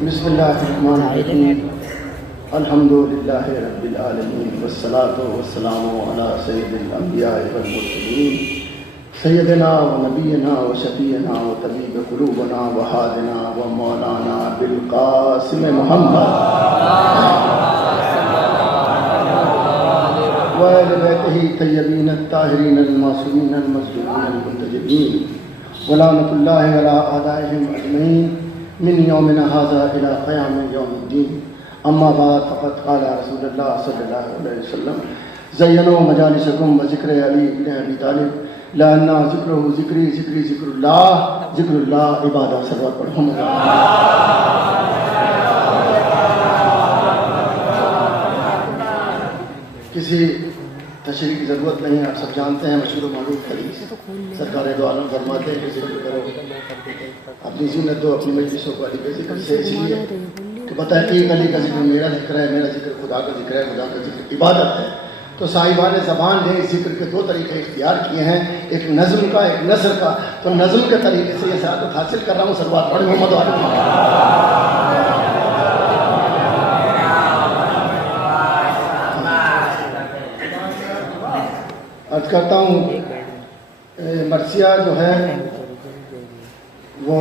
बिस्मिल्लाहिर्रहमानिर्रहीम अल्हम्दुलिल्लाहि रब्बिल आलमीन वस्सलातु वस्सलामु अला सय्यिदिल अंबिया वल मुरसलीन सय्यदिना व नबीना व शफीना व तबीब कुलूबना व हादिना व मौलाना बिल कासिम मुहम्मद व अहले बैतिही तय्यबीन अत्ताहिरीन अल मासूमीन अल मज़लूमीन अल मुंतजबीन व लानतुल्लाहि अला आदाइहिम अजमईन मिन यौमिना हाज़ा इला क़याम यौमिद्दीन अम्मा बाद फ़क़द क़ाल रसूलुल्लाह सल्लल्लाहु अलैहि वसल्लम ज़य्यनू मजालिसकुम व ज़िक्र अली इब्न अबी तालिब लअन्ना ज़िक्रुहु ज़िक्री ज़िक्री ज़िक्रुल्लाह इबादत सल्लल्लाहु अलैहि वसल्लम। किसी तशरीह की ज़रूरत नहीं है, आप सब जानते हैं मशहूर मालूम हदीस सरकार दो आलम फरमाते हैं कि ज़िक्र करो अपनी ज़िन्नत दो अपनी मजलिसों को अली के ज़िक्र से, इसलिए कि पता है कि अली का ज़िक्र मेरा ज़िक्र है, मेरा ज़िक्र खुदा का ज़िक्र है, खुदा का ज़िक्र इबादत है। तो साहिबान ज़बान ने इस ज़िक्र के दो तरीके इख्तियार किए हैं, एक नज़्म का एक नसर का। तो नज़्म के तरीके से ये सआदत हासिल कर रहा हूँ। सल्लल्लाहु अलैहि मोहम्मद अर्ज करता हूँ। मरसिया जो है वो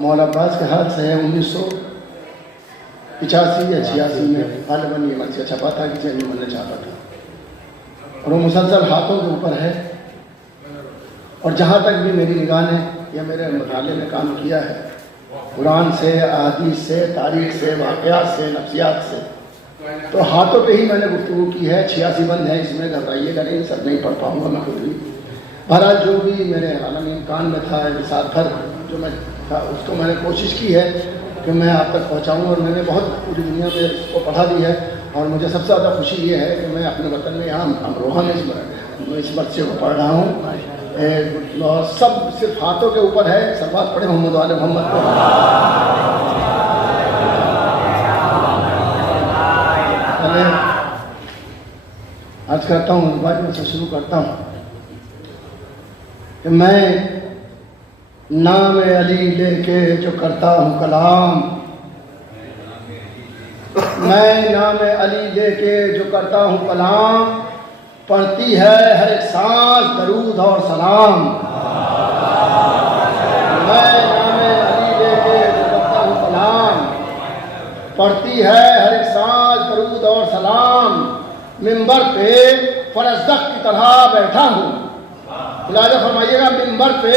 मौला अब्बास के हाथ से है 1985 या 86 में गालिबन ये मरसिया छपा था कि चेंज बनना चाहता था और वो मुसलसल हाथों के ऊपर है। और जहाँ तक भी मेरी निगाह ने या मेरे मुताले में काम किया है, कुरान से, अहादीस से, तारीख से, वाक़यात से, नफ्सियात से, तो हाथों पे ही मैंने गुफ्तगू की है। 86 बंद है, इसमें घबराइएगा नहीं, सब नहीं पढ़ पाऊँगा मैं खुद भी। बहरहाल जो भी मेरे आलम इम्कान में था साथ भर जो मैं था उसको मैंने कोशिश की है कि मैं आप तक पहुँचाऊँ और मैंने बहुत पूरी दुनिया में इसको पढ़ा दी है। और मुझे सबसे ज़्यादा खुशी ये है कि मैं अपने वतन में यहाँ अमरोहा में इस बच्चे को पढ़ रहा हूँ और सब सिर्फ हाथों के ऊपर है। सरबात पढ़े मोहम्मद वाले मोहम्मद को। आज करता हूँ, बाद में से शुरू करता हूँ कि मैं नाम अली लेके जो करता हूँ कलाम, मैं नाम अली लेके जो करता हूँ कलाम, पढ़ती है हर एक सांस दरूद और सलाम। मैं नाम अली लेके जो करता हूँ कलाम, पढ़ती है हर एक सांस दरूद और सलाम। मिंबर पे फरजदक की तरह बैठा हूँ, इलाजा फरमाइएगा, मिंबर पे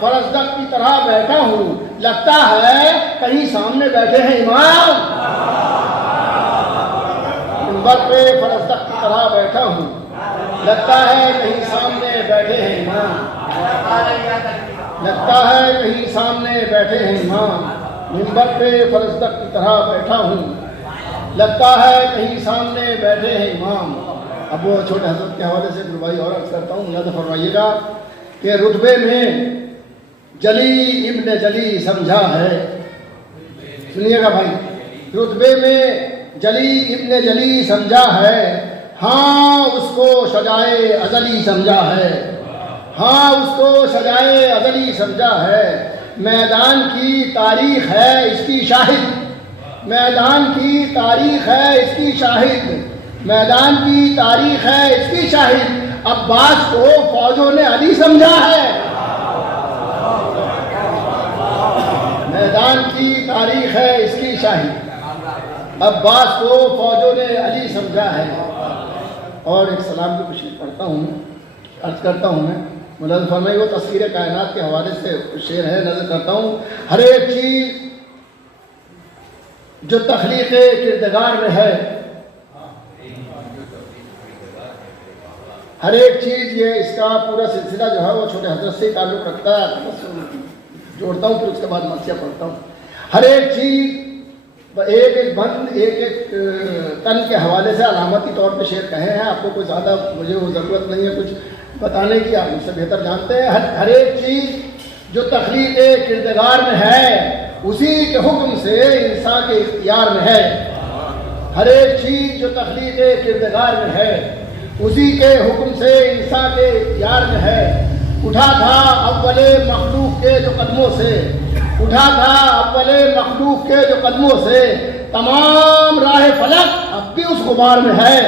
फरजदक की तरह बैठा हूँ, लगता है कहीं सामने बैठे हैं इमाम। मिंबर पे फरजदक की तरह बैठा हूँ, लगता है कहीं सामने बैठे हैं इमाम। लगता है कहीं सामने बैठे हैं इमाम। मिंबर पे फरजदक की तरह बैठा हूँ, लगता है कहीं सामने बैठे हैं इमाम। अब वो छोटे हज़रत के हवाले से गुरबाई और अर्ज़ करता हूँ, याद फरमाइएगा कि रुतबे में जली इब्न जली समझा है। सुनिएगा भाई, रुतबे में जली इब्न जली समझा है, हाँ उसको सजाए अज़ली समझा है। हाँ उसको सजाए अज़ली समझा है। मैदान की तारीख़ है इसकी शाहिद, मैदान की तारीख़ है इसकी शाहिद, मैदान की तारीख़ है इसकी शाहिद। अब्बास को फौजों ने अली समझा है। मैदान की तारीख़ है इसकी शाहिद, अब्बास को फौजों ने अली समझा है। और एक सलाम की कुछ पढ़ता हूँ, अर्ज़ करता हूँ मैं। मुलाज़ फरमाई वो तस्वीर कायनात के हवाले से शेर है, नज़र करता हूँ। हर एक चीज़ जो तख्लीक़ किरदार में है, हर एक चीज़ ये इसका पूरा सिलसिला जो है वो छोटे हज़रत से ताल्लुक़ रखता है। जोड़ता हूँ फिर उसके बाद मरसिया पढ़ता हूँ। हर एक चीज़ एक एक बंद एक एक तन के हवाले से अलामती तौर पे शेर कहे हैं। आपको कोई ज़्यादा मुझे वो ज़रूरत नहीं है कुछ बताने की, आप मुझसे बेहतर जानते हैं। हर एक चीज़ जो तख्लीक़ किरदार में है उसी के हुक्म से इंसान के इख्तियार में है। हर एक चीज़ जो तख्लीक़ किरदार में है उसी के हुक्म से इंसान के इख्तियार में है। उठा था अव्वले मखलूक के जो कदमों से, उठा था अव्वले मखलूक के जो कदमों से तमाम राह फलक अब भी उस गुबार में है।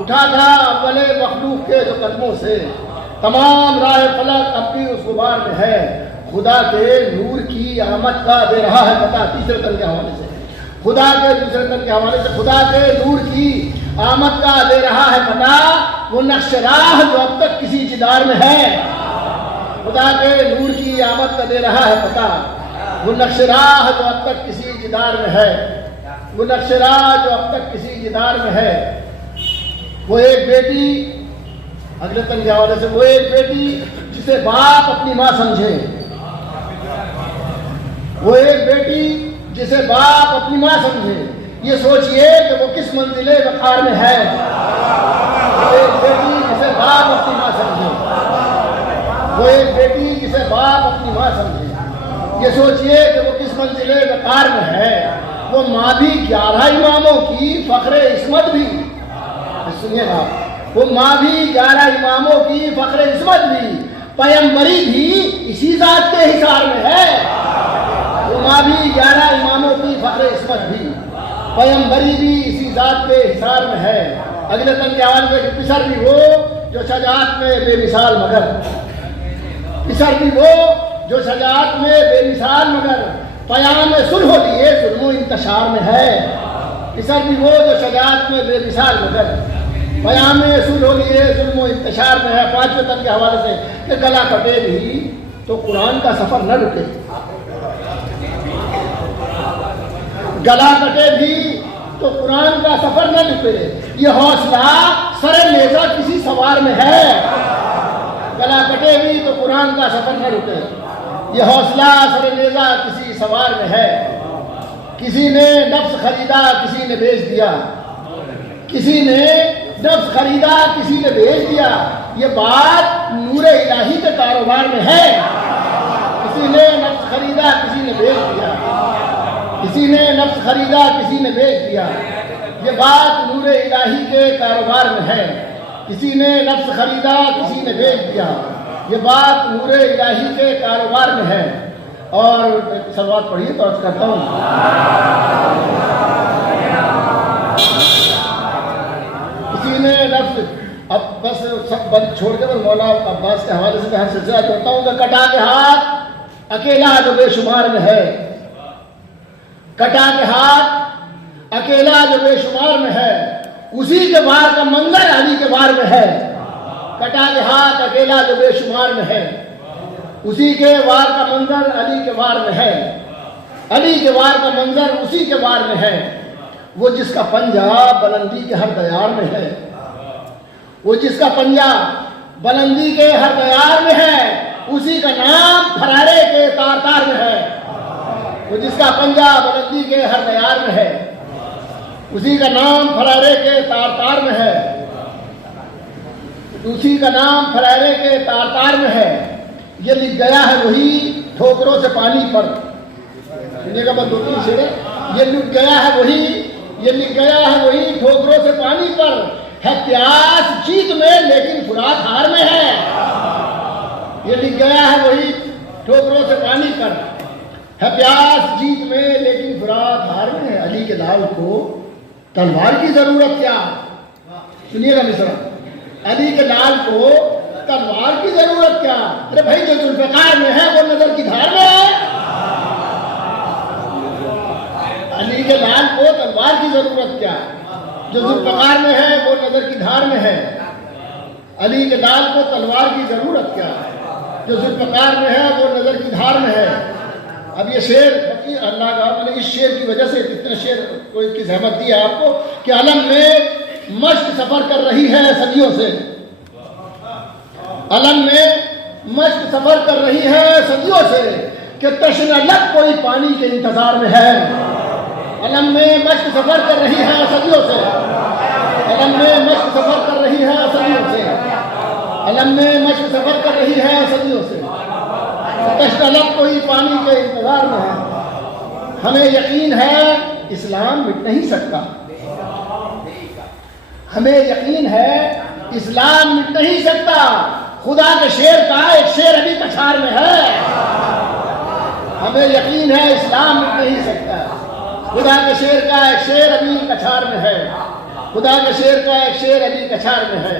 उठा था अव्वले मखलूक के जो कदमों से तमाम राह फलक अब भी उस गुबार में है। खुदा के नूर की आमद का दे रहा है पता। तीसरे तन के हवाले से खुदा के दूसरे तन के हवाले से खुदा के नूर की आमद का दे रहा है पता। वो नक्श राह जो अब तक किसी जिदार में है। खुदा के नूर की आमद का दे रहा है पता। वो नक्श राह जो अब तक किसी जिदार में है। वो नक्श राह जो अब तक किसी जिदार में है। वो एक बेटी, अगले तन के हवाले से, वो एक बेटी जिसे बाप अपनी माँ समझे। वो एक बेटी जिसे बाप अपनी माँ समझे। ये सोचिए कि वो किस मंजिले वक़ार में है। वो एक बेटी जिसे बाप अपनी माँ समझे। वो एक बेटी जिसे बाप अपनी माँ समझे। ये सोचिए कि वो किस मंजिले वक़ार में है। वो माँ भी 11 इमामों की फ़ख्र इस्मत भी, सुनिएगा, वो माँ भी 11 इमामों की फ़ख्र इस्मत भी, पैगंबरी भी इसी ज़ात के हिसार में है। वो माँ भी 11 इमामों की फ़ख्र इस्मत भी, पैगंबरी भी इसी ज़ात के हिसार में है। अगले तन के हवाले से पिसर भी वो जो शजाअत में बेमिसाल मगर, पिसर भी वो जो शजाअत में बेमिसाल मगर, पयाम सुलह लिए जुल्म इंतशार में है। पिसर भी वो जो शजाअत में बेमिसाल मगर, पयाम सुलह लिए जुल्म इंतशार में है। पांचवें तन के हवाले से कि गला कटे भी तो कुरान का सफर न रुके। गला कटे भी तो कुरान का सफर न रुके। ये हौसला सर नेज़ा किसी सवार में है। गला कटे भी तो कुरान का सफर न रुके। ये हौसला सर नेज़ा किसी सवार में है। किसी ने नफ्स खरीदा, किसी ने बेच दिया। किसी ने नफ्स खरीदा, किसी ने बेच दिया। ये बात नूर इलाही के कारोबार में है। किसी ने नफ्स खरीदा, किसी ने बेच दिया। किसी ने नफ्स खरीदा, किसी ने बेच दिया। ये बात नूर इलाही के कारोबार में है। किसी ने नफ्स खरीदा, किसी ने बेच दिया। ये बात नूर इलाही के कारोबार में है। और सलवात पढ़िए तो अर्ज करता हूँ। किसी ने नफ्स, अब बस सब बंद छोड़ के बस मौला अब्बास के हवाले से मैं सिलसिला करता हूँ कि कटा के हाथ अकेला जो बेशुमार में है। कटा के हाथ अकेला जो बेशुमार में है, उसी के वार का मंजर अली के वार में है। कटा के हाथ अकेला जो बेशुमार में है, उसी के वार का मंजर अली के वार में है। अली के वार का मंजर उसी के वार में है। वो जिसका पंजा बुलंदी के हर दयार में है। वो जिसका पंजा बुलंदी के हर दयार में है, उसी का नाम फरारे के तार तार में है। वो जिसका पंजा बुलंदी के हर दयार में है, उसी का नाम फरारे के तार तार में है। उसी का नाम फरारे के तार तार में है। ये लिख गया है वही ठोकरों से पानी पर। सुनिएगा बस दो तीन शेर। ये लिख गया है वही, ये लिख गया है वही ठोकरों से पानी पर। है प्यास जीत में लेकिन फुरात हार में है। ये लिख गया है वही ठोकरों से पानी पर। है प्यास जीत में लेकिन फुरात हार में है। अली के लाल को तलवार की जरूरत क्या? सुनिएगा मिश्रा, अली के लाल को तलवार की जरूरत क्या? अरे भाई जो जुल्फ़िकार में है वो नजर की धार में है। अली के लाल को तलवार की जरूरत क्या? जो जुल्फ़िकार में है वो नजर की धार में है। अली के लाल को तलवार की जरूरत क्या? जो जुल्फ़िकार में है वो नजर की धार में है। अब ये शेर अल्लाह का, मैंने इस शेर की वजह से कितने शेर को इसकी जहमत दी है आपको कि अलम में मश्क सफर कर रही है सदियों से। अलम में मश्क सफर कर रही है सदियों से कि तश्न लब कोई पानी के इंतजार में है। अलम में मश्क सफर कर रही है सदियों से। अलम में मश्क सफर कर रही है सदियों से। अलम में मश्क सफर कर रही है सदियों से। तश्न लब कोई पानी के इंतजार में है। हमें यकीन है इस्लाम मिट नहीं सकता। हमें यकीन है इस्लाम मिट नहीं सकता। खुदा के शेर का एक शेर अभी कछार में है। हमें यकीन है इस्लाम मिट नहीं सकता। खुदा के शेर का एक शेर अभी कछार में है, खुदा के शेर का एक शेर अभी कछार में है।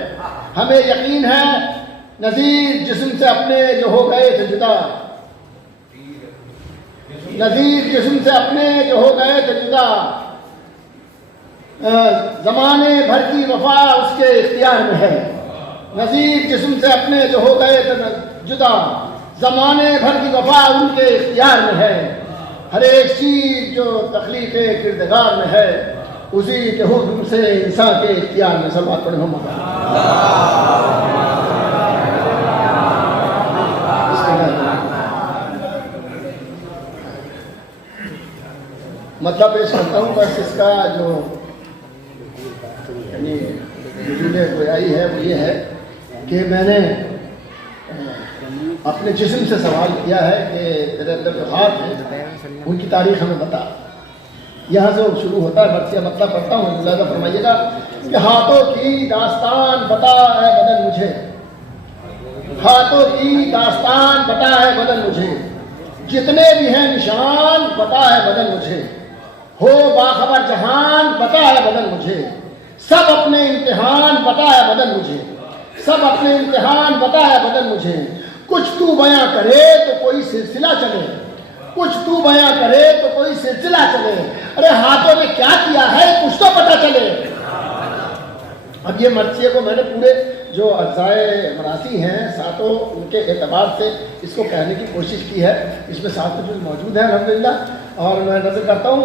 हमें यकीन है नज़ीर जिस्म से अपने जो हो गए थे जुदा, नज़ीर जिस्म से अपने जो हो गए थे जुदा, ज़माने भर की वफा उसके इख्तियार में है। नज़ीर जिस्म से अपने जो हो गए थे जुदा, ज़माने भर की वफा उनके इख्तियार में है। हर एक चीज़ जो तख्लीक़ किरदार में है उसी के हुक्म से इंसान के इख्तियार में। सल्लल्लाहु अलैहि वसल्लम। मतलब पेश करता हूँ बस इसका जो यानी मुझे गोयाई है वो ये है कि मैंने अपने जिस्म से सवाल किया है कि तेरे अंदर जो हाथ है उनकी तारीख हमें बता। यहाँ से वो शुरू होता है, बच्चे मतलब पढ़ता हूँ, अंदाजा फरमाइएगा कि हाथों की दास्तान बता है बदन मुझे, हाथों की दास्तान बता है बदन मुझे, जितने भी हैं निशान बता है बदन मुझे, हो बाखबर जहान बता है बदन मुझे, सब अपने इम्तिहान बता है बदन मुझे, सब अपने इम्तिहान बता है बदन मुझे। कुछ तू बयां करे तो कोई सिलसिला चले, कुछ तू बयां करे तो कोई सिलसिला चले। अरे हाथों ने क्या किया है कुछ तो पता चले। अब ये मर्सिया को मैंने पूरे जो अज़ाए मरासी हैं सातों उनके एतबार से इसको कहने की कोशिश की है। इसमें सात कुछ मौजूद है अल्हम्दुलिल्लाह। और मैं नजर करता हूँ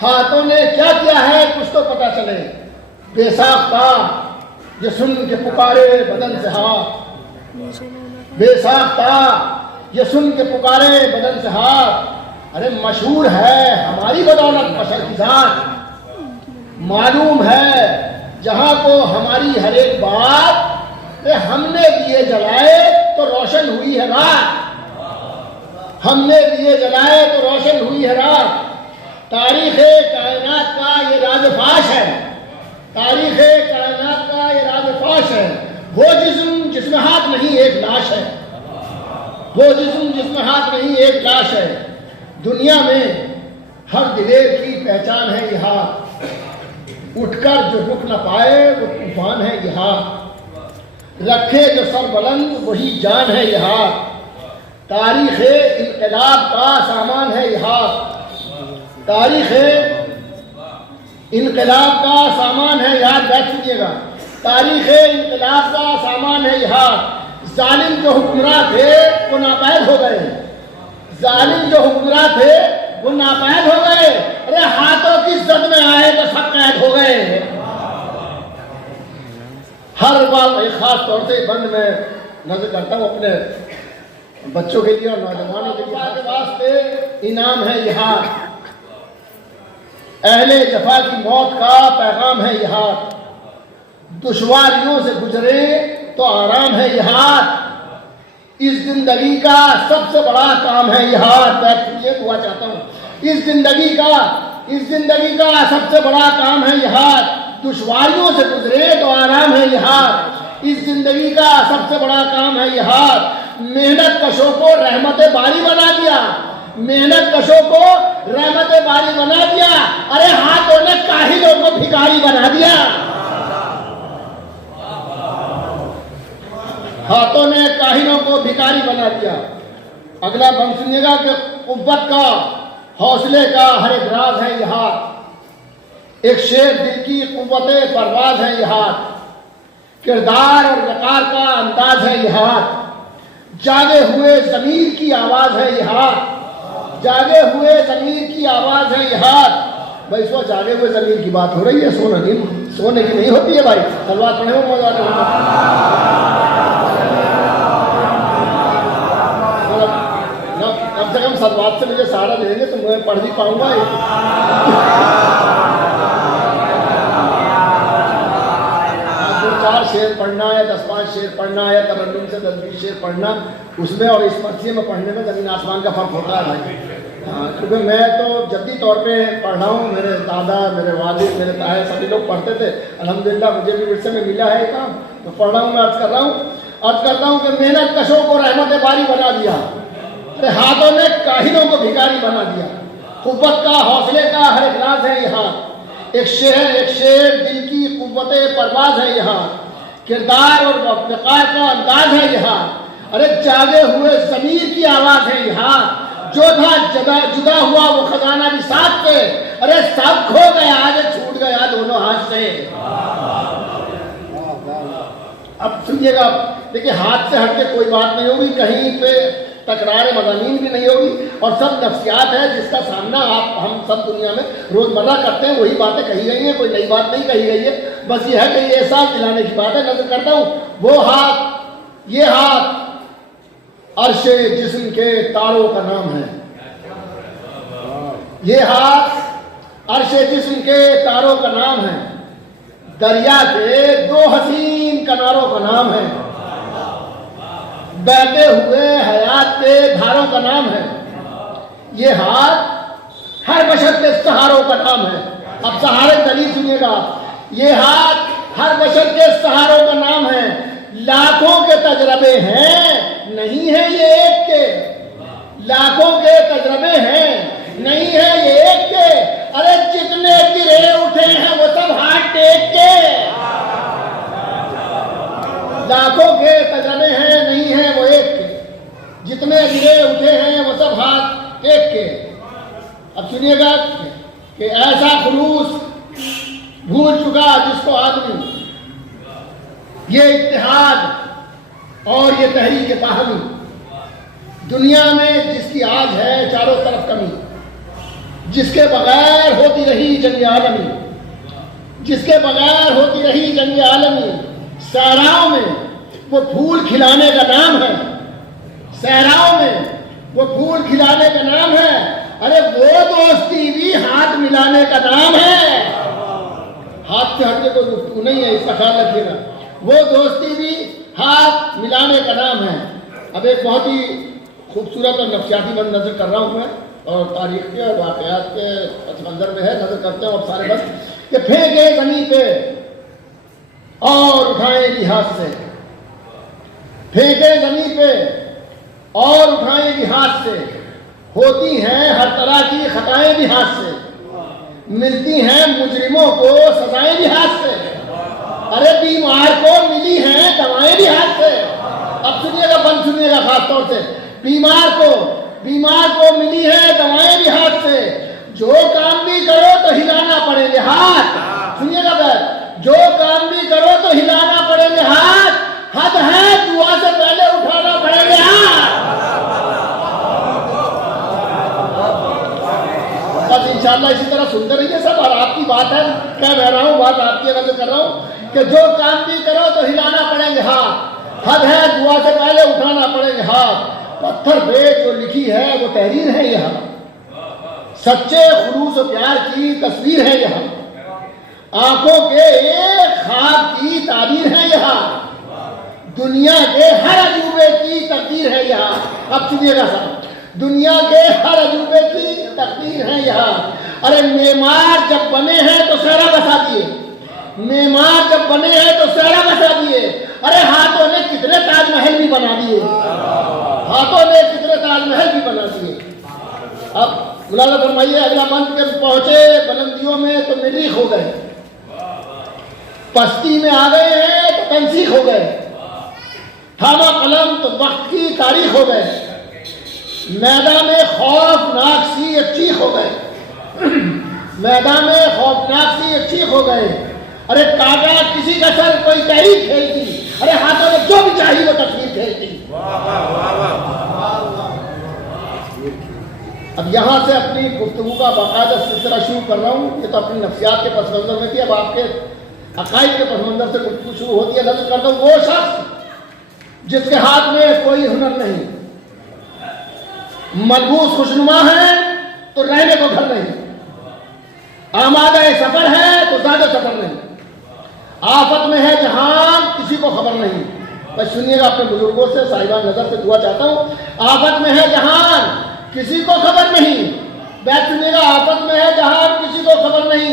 हाथों ने क्या किया है कुछ तो पता चले। बेसाख्ता ये सुन के पुकारे बदन से हाथ, बेसाख्ता ये सुन के पुकारे बदन से हाथ। अरे मशहूर है हमारी बदौलत बशर की जान, मालूम है जहां को हमारी हर एक बात। हमने दिए जलाए तो रोशन हुई है रात, हमने दिए जलाए तो रोशन हुई है रात। तारीख़े कायनात का ये राज़-ए-फाश है, तारीख़े कायनात का ये राज़-ए-फाश है। वो जिस्म जिसमें हाथ नहीं एक लाश है, वो जिस्म जिसमें हाथ नहीं एक लाश है। दुनिया में हर दिलेर की पहचान है ये हाथ, उठकर जो रुक न पाए वो तूफान है ये हाथ। रखे जो सर बुलंद वही जान है ये हाथ, तारीख़े इनकलाब का सामान है ये हाथ, तारीख़े इनकलाब का सामान है। याद बैठ सुनिएगा, तारीख़े इनकलाब का सामान है ये हाथ। जालिम जो हुक्मरान थे वो नापैद हो गए, जालिम जो हुक्मरान थे वो नापैद हो गए। अरे हाथों की जद में आए तो सब कैद हो गए। हर बार एक खास तौर से बंद में नजर करता हूँ अपने बच्चों के लिए और नौजवानों के वास्ते इनाम है ये हाथ। अहले जफा की मौत का पैगाम है ये हाथ, दुश्वारियों से गुजरे तो आराम है ये हाथ। इस जिंदगी का सबसे बड़ा काम है ये हाथ। मैं ये दुआ चाहता हूँ, इस जिंदगी का सबसे बड़ा काम है ये हाथ। दुश्वारियों से गुजरे तो आराम है ये हाथ, इस जिंदगी का सबसे बड़ा काम है ये हाथ। मेहनत कशों को रहमत बारी बना दिया, मेहनत कशों को रहमत बारी बना दिया। अरे हाथों ने काहिलों को भिखारी बना दिया, हाथों ने काहिलों को भिखारी बना दिया। अगला बम सुनिएगा कि कुव्वत का हौसले का हर एक राज है ये हाथ। एक शेर दिल की कुव्वते परवाज है ये हाथ, किरदार और वकार का अंदाज है ये हाथ। जागे हुए ज़मीर की आवाज है ये हाथ, जागे हुए ज़मीर की आवाज है ये हाथ। भाई इस वक्त जागे हुए ज़मीर की बात हो रही है, सोने की नहीं होती है भाई। सलवात पढ़े हो कम से कम सलवात से मुझे सहारा देंगे तो मैं पढ़ भी पाऊंगा। 4 शेर पढ़ना है, 10-5 शेर पढ़ना है, तरन्नुम से 10-20 शेर पढ़ना, उसमें और इस मर्सी में पढ़ने में ज़मीन आसमान का फ़र्क होता है भाई। हाँ, क्योंकि मैं तो जद्दी तौर पे पढ़ रहा हूँ, मेरे दादा, मेरे वालिद, मेरे ताए सभी लोग पढ़ते थे। अल्हम्दुलिल्लाह मुझे भी विरसे में मिला है काम, तो पढ़ रहा हूँ। मैं अर्ज़ कर रहा हूँ कि मेहनत कशों को रहमत बारी बना दिया, अरे हाथों ने काहिलों को भिखारी बना दिया। कुव्वत का, हौसले का हर एक राज है यहाँ। एक शेर दिल की कुव्वते परवाज है यहाँ। किरदार और वक़ार का अंदाज है यहाँ। अरे जागे हुए ज़मीर की आवाज है यहाँ। जो था जुदा हुआ वो खजाना भी साथ थे। अरे सब खो गया, आज छूट गया दोनों हाथ से। अब सुनिएगा, देखिए हाथ से हटके कोई बात नहीं होगी, कहीं पे तकरार मज़ामीन भी नहीं होगी, और सब नफ्सियात है जिसका सामना हम सब दुनिया में रोजमर्रा करते हैं। वही बातें कही गई हैं, कोई नई बात नहीं कही गई है। बस ये है कि ये एहसास दिलाने की बात है। नजर करता हूँ वो हाथ, ये हाथ अर्शे जिस्म के तारों का नाम है। ये हाथ अर्शे जिस्म के तारों का नाम है। दरिया के दो हसीन किनारों का नाम है। बहते हुए हयात के धारों का नाम है। ये हाथ हर बशर के सहारों का नाम है। अब सहारे दलील सुनिएगा। ये हाथ हर बशर के सहारों का नाम है। लाखों के तजरबे हैं, नहीं है ये एक के। लाखों के तजरबे हैं, नहीं है ये एक के। अरे जितने गिरे उठे हैं वो सब हाथ टेक के। लाखों के तजरबे हैं, नहीं है वो एक के। जितने गिरे उठे हैं वो सब हाथ टेक के। अब सुनिएगा कि ऐसा खुलूस भूल चुका जिसको आदमी, ये इत्तेहाद और ये तहरीक बाहमी, दुनिया में जिसकी आज है चारों तरफ कमी, जिसके बगैर होती रही जंग आलमी, जिसके बगैर होती रही जंग आलमी। सहराओं में वो फूल खिलाने का नाम है। सहराओं में वो फूल खिलाने का नाम है। अरे वो दोस्ती भी हाथ मिलाने का नाम है। हाथ से हटके कोई गुफ्तगू नहीं है, इसका ख्याल रखिएगा। वो दोस्ती भी हाथ मिलाने का नाम है। अब एक बहुत ही खूबसूरत और नफ्सियाती बंद नजर कर रहा हूँ मैं, और तारीख के और वाक़यात के पसमंजर में है, नजर करते हैं अब सारे बस कि फेंके ज़मीन पे और उठाए लिहाज से। फेंके ज़मीन पे और उठाए लिहाज से। होती हैं हर तरह की खताएं भी हाथ से। मिलती हैं मुजरिमों को सजाएं भी हाथ से। अरे बीमार को मिली हैं दवाएं भी हाथ से। अब सुनिएगा, बंद सुनिएगा खास तौर से। बीमार को मिली है दवाएं भी हाथ से। जो काम भी करो तो हिलाना पड़ेंगे हाथ। सुनिएगा बैठ, जो काम भी करो तो हिलाना पड़ेंगे हाथ। हद है दुआ से पहले उठाना पड़ेंगे हाथ। बस इंशाल्लाह इसी तरह सुनते रहिए सब। और आपकी बात है, क्या कह रहा हूँ, बात आपकी नजर कर रहा हूँ कि जो काम भी करो तो हिलाना पड़ेंगे हाथ। हद है दुआ से पहले उठाना पड़ेंगे हाथ। पत्थर पे जो लिखी है वो तहरीर है यहाँ। सच्चे खुलूस और प्यार की तस्वीर है यहाँ। आंखों के एक ख्वाब की ताबीर है यहाँ। दुनिया के हर अजूबे की तकदीर है यहाँ। अब सुनिएगा साहब, दुनिया के हर अजूबे की तकदीर है यहाँ। अरे मेमार जब बने हैं तो सहरा बसा दिए। मेमार जब बने हैं तो सहरा बसा दिए। अरे हाथों ने कितने ताजमहल भी बना दिए। हाथों ने कितने ताजमहल भी बना दिए। अब मुलाजा फरमाइए, अगला मंथ के पहुंचे बुलंदियों में तो मरीख हो गए। पस्ती में आ गए हैं तो तंसीख हो गए। थामा कलम तो वक्त की तारीख हो गए। मैदान में खौफनाक सी एक चीख हो गए। मैदान में खौफनाक सी एक चीख हो गए। अरे काटा किसी का सर कोई तहरीर खेलती। अरे हाथों में जो भी चाहिए वो तस्वीर खेलती। अब यहाँ से अपनी गुफ्तगू का बाकायदा सिलसिला शुरू कर रहा हूँ। ये तो अपनी नफ्सियात के पस मंजर में थी, अब आपके अकाइद के पस मंजर से गुफ्तगू शुरू होती है। नजर करता हूँ वो शख्स जिसके हाथ में कोई हुनर नहीं, मलबूस खुशनुमा है तो रहने को घर नहीं, आमादा सफर है तो ज्यादा सफर नहीं, आफत में है जहां किसी को खबर नहीं। बस सुनिएगा अपने बुजुर्गों से, साहिबान नजर से दुआ चाहता हूं। आफत में है जहां किसी को खबर नहीं। बैठ सुनिएगा, आफत में है जहां किसी को खबर नहीं।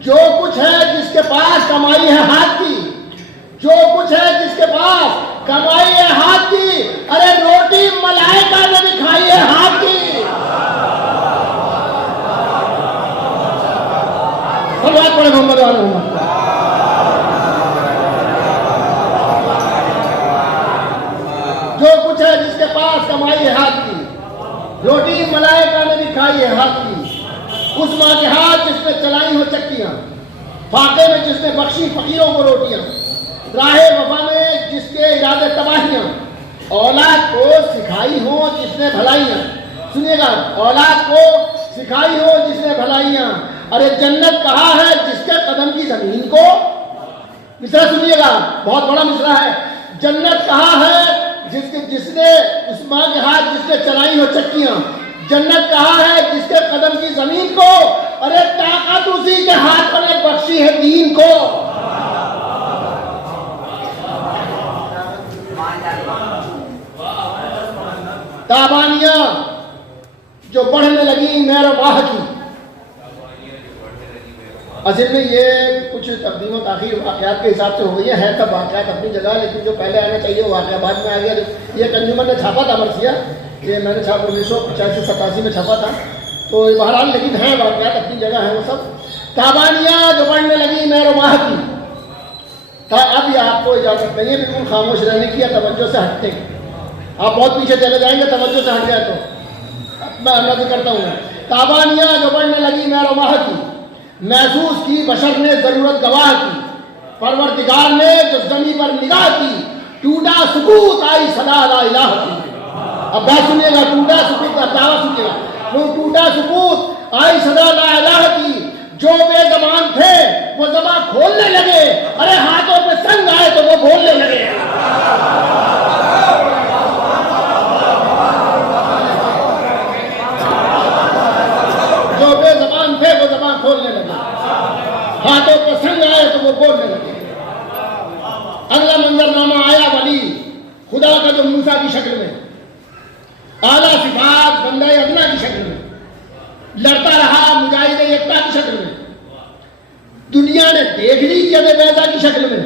जो कुछ है जिसके पास कमाई है हाथ की, जो कुछ है जिसके पास कमाई है हाथ की, अरे रोटी मलाइका ने भी खाई है हाथ की। सलवात पढ़े मोहम्मद वाले मोहम्मद। जो कुछ है जिसके पास कमाई है हाथ की, रोटी मलाइका ने भी खाई है हाथ की। उस माँ के हाथ जिसने चलाई हो चक्कियां, फाके में जिसने बख्शी फकीरों को रोटियां, राहे वफा में जिसके इरादे तबाहियां, औलाद को सिखाई हो जिसने भलाइयां। सुनिएगा, औलाद को सिखाई हो जिसने भलाइयां। अरे जन्नत कहा है जिसके कदम की जमीन को। मिसरा सुनिएगा, बहुत बड़ा मिसरा है। जन्नत कहा है जिसने उस माँ के हाथ जिसने चलाई हो चक्कियां। जन्नत कहा है जिसके कदम की जमीन को। अरे ताकत उसी के हाथ ने बख्शी है दीन को। ताबानियां जो बढ़ने लगी मेरा माह की। असल में ये कुछ तकदीम ताखीर वाक़यात के हिसाब से हो गई है सब वाक़यात अपनी जगह, लेकिन जो पहले आना चाहिए वो वाक़या बाद में आ गया। ये कंज्यूमर ने छापा था मरसिया, ये मैंने छापा 1985-87 में छापा था। तो बहरहाल लेकिन है वाक़यात अपनी जगह है वो सब। ताबानियाँ जो बढ़ने लगी मेरे माह की। अब ये आपको इजाज़त नहीं है बिल्कुल खामोश रहने की या तवज्जो से हटने की। आप बहुत पीछे चले जाएंगे तवज्जो से हट जाए तो मैं अनुरोध करता हूँ। ताबानियाँ जो बढ़ने लगी मेरे माह की, महसूस की बशर ने जरूरत गवाह की। परवरदिगार ने जो जमीन पर निगाह की, टूटा सुकूत आई सदा ला इलाह की। अब बात सुनिएगा, टूटा सुकूत का दावा सुनिएगा। वो टूटा सुकूत आई सदा ला इलाह की। जो बेज़बान थे वो ज़बान खोलने लगे, अरे हाथों पे संग आए तो वो बोलने लगे। जो बेज़बान थे वो ज़बान खोलने लगे, हाथों पे संग आए तो वो बोलने लगे। अगला मंजरनामा आया वली खुदा का जो मूसा की शक्ल में, आला सिफात बंदा अदना की शक्ल में, लड़ता रहा मुजाहिद एकता की शक्ल में। दुनिया ने देख ली यदे बैदा की शक्ल में।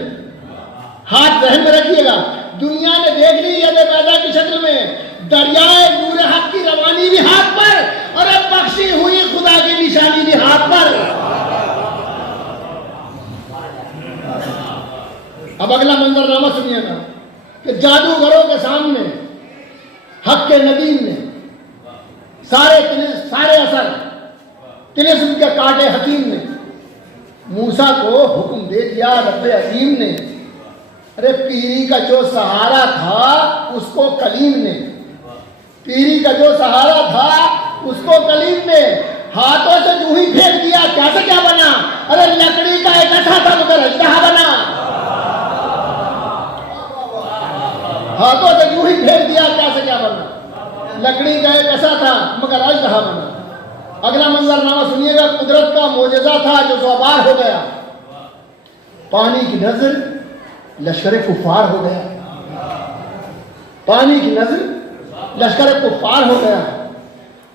हाथ जहन में रखिएगा, दुनिया ने देख ली यदे बैदा की शक्ल में। दरियाए नूर हक की रवानी भी हाथ पर, और अब बख्शी हुई खुदा की निशानी भी हाथ पर। अब अगला मंजरनामा सुनिएगा कि जादूगरों के सामने हक के नदीम ने सारे असर तिलिस्म के काटे हकीम ने। मूसा को हुक्म दे दिया रब्बे अजीम ने। अरे पीरी का जो सहारा था उसको कलीम ने, पीरी का जो सहारा था उसको कलीम ने हाथों से यूं ही फेंक दिया, क्या से क्या बना। अरे लकड़ी का एक अच्छा था मगर अजदहा बना। हाथों से यूं ही फेंक दिया, क्या से क्या बना। लकड़ी का एक ऐसा था मगर अजदहा बना। अगला मंजरनामा सुनिएगा, कुदरत का मोजज़ा था जो ज़ोबार हो गया। पानी की नजर लश्कर कुफार हो गया। पानी की नजर लश्कर कुफार हो गया।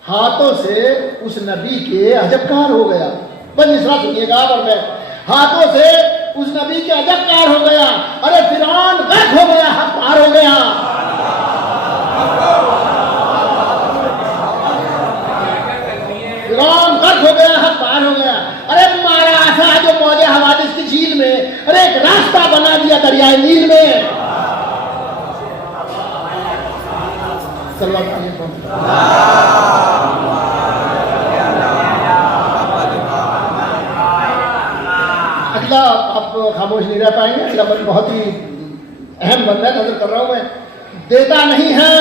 हाथों से उस नबी के अजबकार हो गया। बस मिसरा सुनिएगा और मैं, हाथों से उस नबी के अजबकार हो गया। अरे फिरौन गर्क हो गया, हक पार हो गया। फिरौन गर्क हो गया, हक पार हो गया। अरे मारा आशा जो मौजे हवादिस की झील में, अरे एक रास्ता बना दिया दरियाए नील में। अगला आप खामोश नहीं रह पाएंगे। अगला बहुत ही अहम बंदा है, नजर कर रहा हूं मैं। देता नहीं है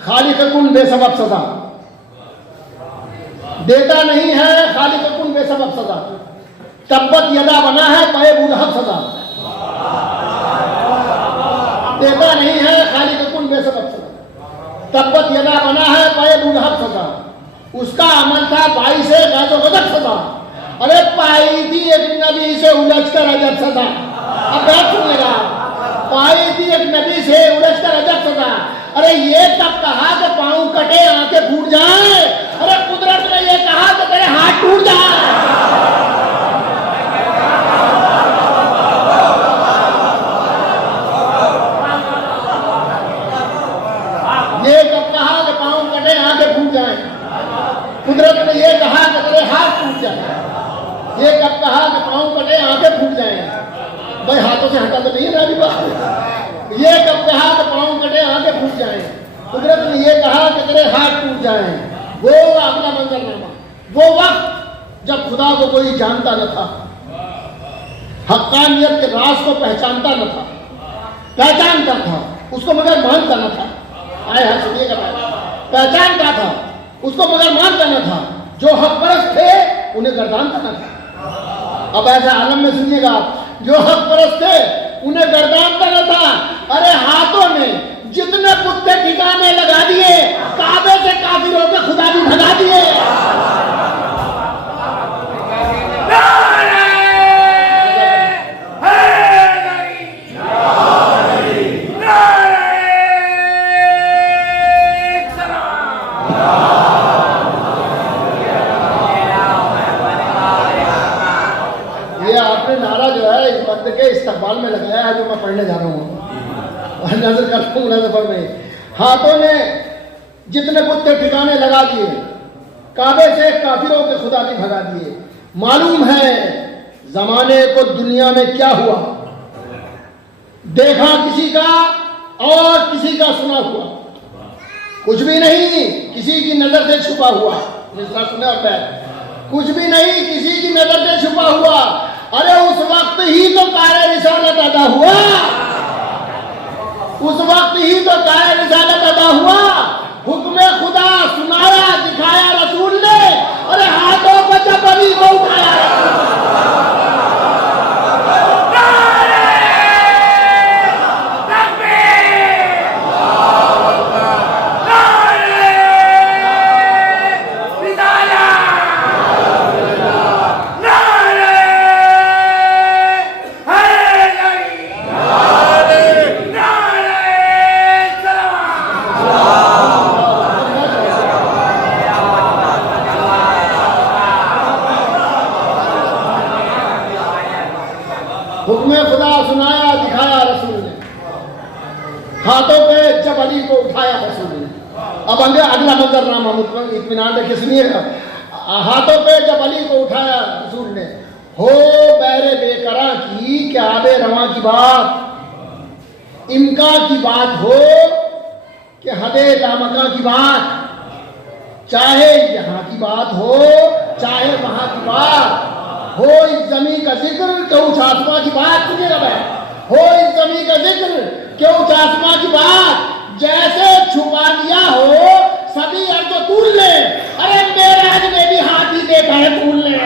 खालिक कुन बेसबब सजा। देता नहीं है खालिक कुन बेसबब सजा। तब्बत यदा बना है पाए बुढ़हब सजा। देता नहीं है खालिक कुन बेसबब सजा। तब्बत यदा बना है पाए बुढ़हब सजा। उसका अमल था भाई से गैज़ो गजब सजा। अरे पाई थी एक नबी से उलझ कर अजब सजा। अब बात सुनिएगा, पाई थी एक नबी से उलझ कर अजब सजा। अरे ये तब कहा कि पाँव कटे आंखें फूट जाए। अरे कुदरत ने ये कहा कि तेरे हाथ टूट जाए। से हटा तो नहीं है ना अभी बात। ये कब कहा कि पाँव कटे आंखें फूट जाएं, कुदरत ने ये कहा कि तेरे हाथ टूट जाएं। वो अगला मंजरनामा, वो वक्त जब खुदा को कोई जानता न था, हक्कानियत के राज को पहचानता न था, पहचानता था उसको मगर मानता न था। आए हाथ सुनिएगा, पहचानता था उसको मगर मानता न था। जो हक परस्त थे उन्हें गर्दानता न था। अब ऐसा आलम में सुनिएगा, जो हक परस्त थे उन्हें गर्दानता न था। अरे हाथों में जितने कुत्ते ठिकाने लगा दिए, काबे से काफिरों के खुदा भी भगा दिए। के इस्तकबाल में लगाया है जो मैं पढ़ने जा रहा हूँ, नजर करता हूँ नजर में। हाथों ने जितने कुत्ते ठिकाने लगा दिए, काबे से काफिरों के खुदा भी भगा दिए। मालूम है जमाने को दुनिया में क्या हुआ, देखा किसी का और किसी का सुना हुआ, कुछ भी नहीं किसी की नजर से छुपा हुआ। मिसरा सुना कुछ भी नहीं किसी की नजर से छुपा हुआ। अरे उस वक्त ही तो कारे रिसालत अदा हुआ, उस वक्त ही तो कारे रिसालत अदा हुआ। हुक्म खुदा सुनाया दिखाया रसूल ने, अरे हाथों पर जब अली को उठाया। हुक्म खुदा सुनाया दिखाया रसूल ने, हाथों पे जब अली को उठाया रसूल ने। अब अगला मंजरनामा इत्मीनान रखे सुनिएगा। हाथों पे जब अली को उठाया रसूल ने, हो बैरे बेकरा की क्या आबे रवा की बात, इमका की बात हो कि हदे लामका की बात, चाहे यहाँ की बात हो चाहे वहां की बात हो, इस जमी का जिक्र क्यों चाशमा की बात सुनिएगा भाई, हो इस जमी का जिक्र क्यों चाशमा की बात, जैसे छुपा दिया हो सभी अर्ज तूल ले। अरे मेराज में भी हाथी देखा है तूल ले।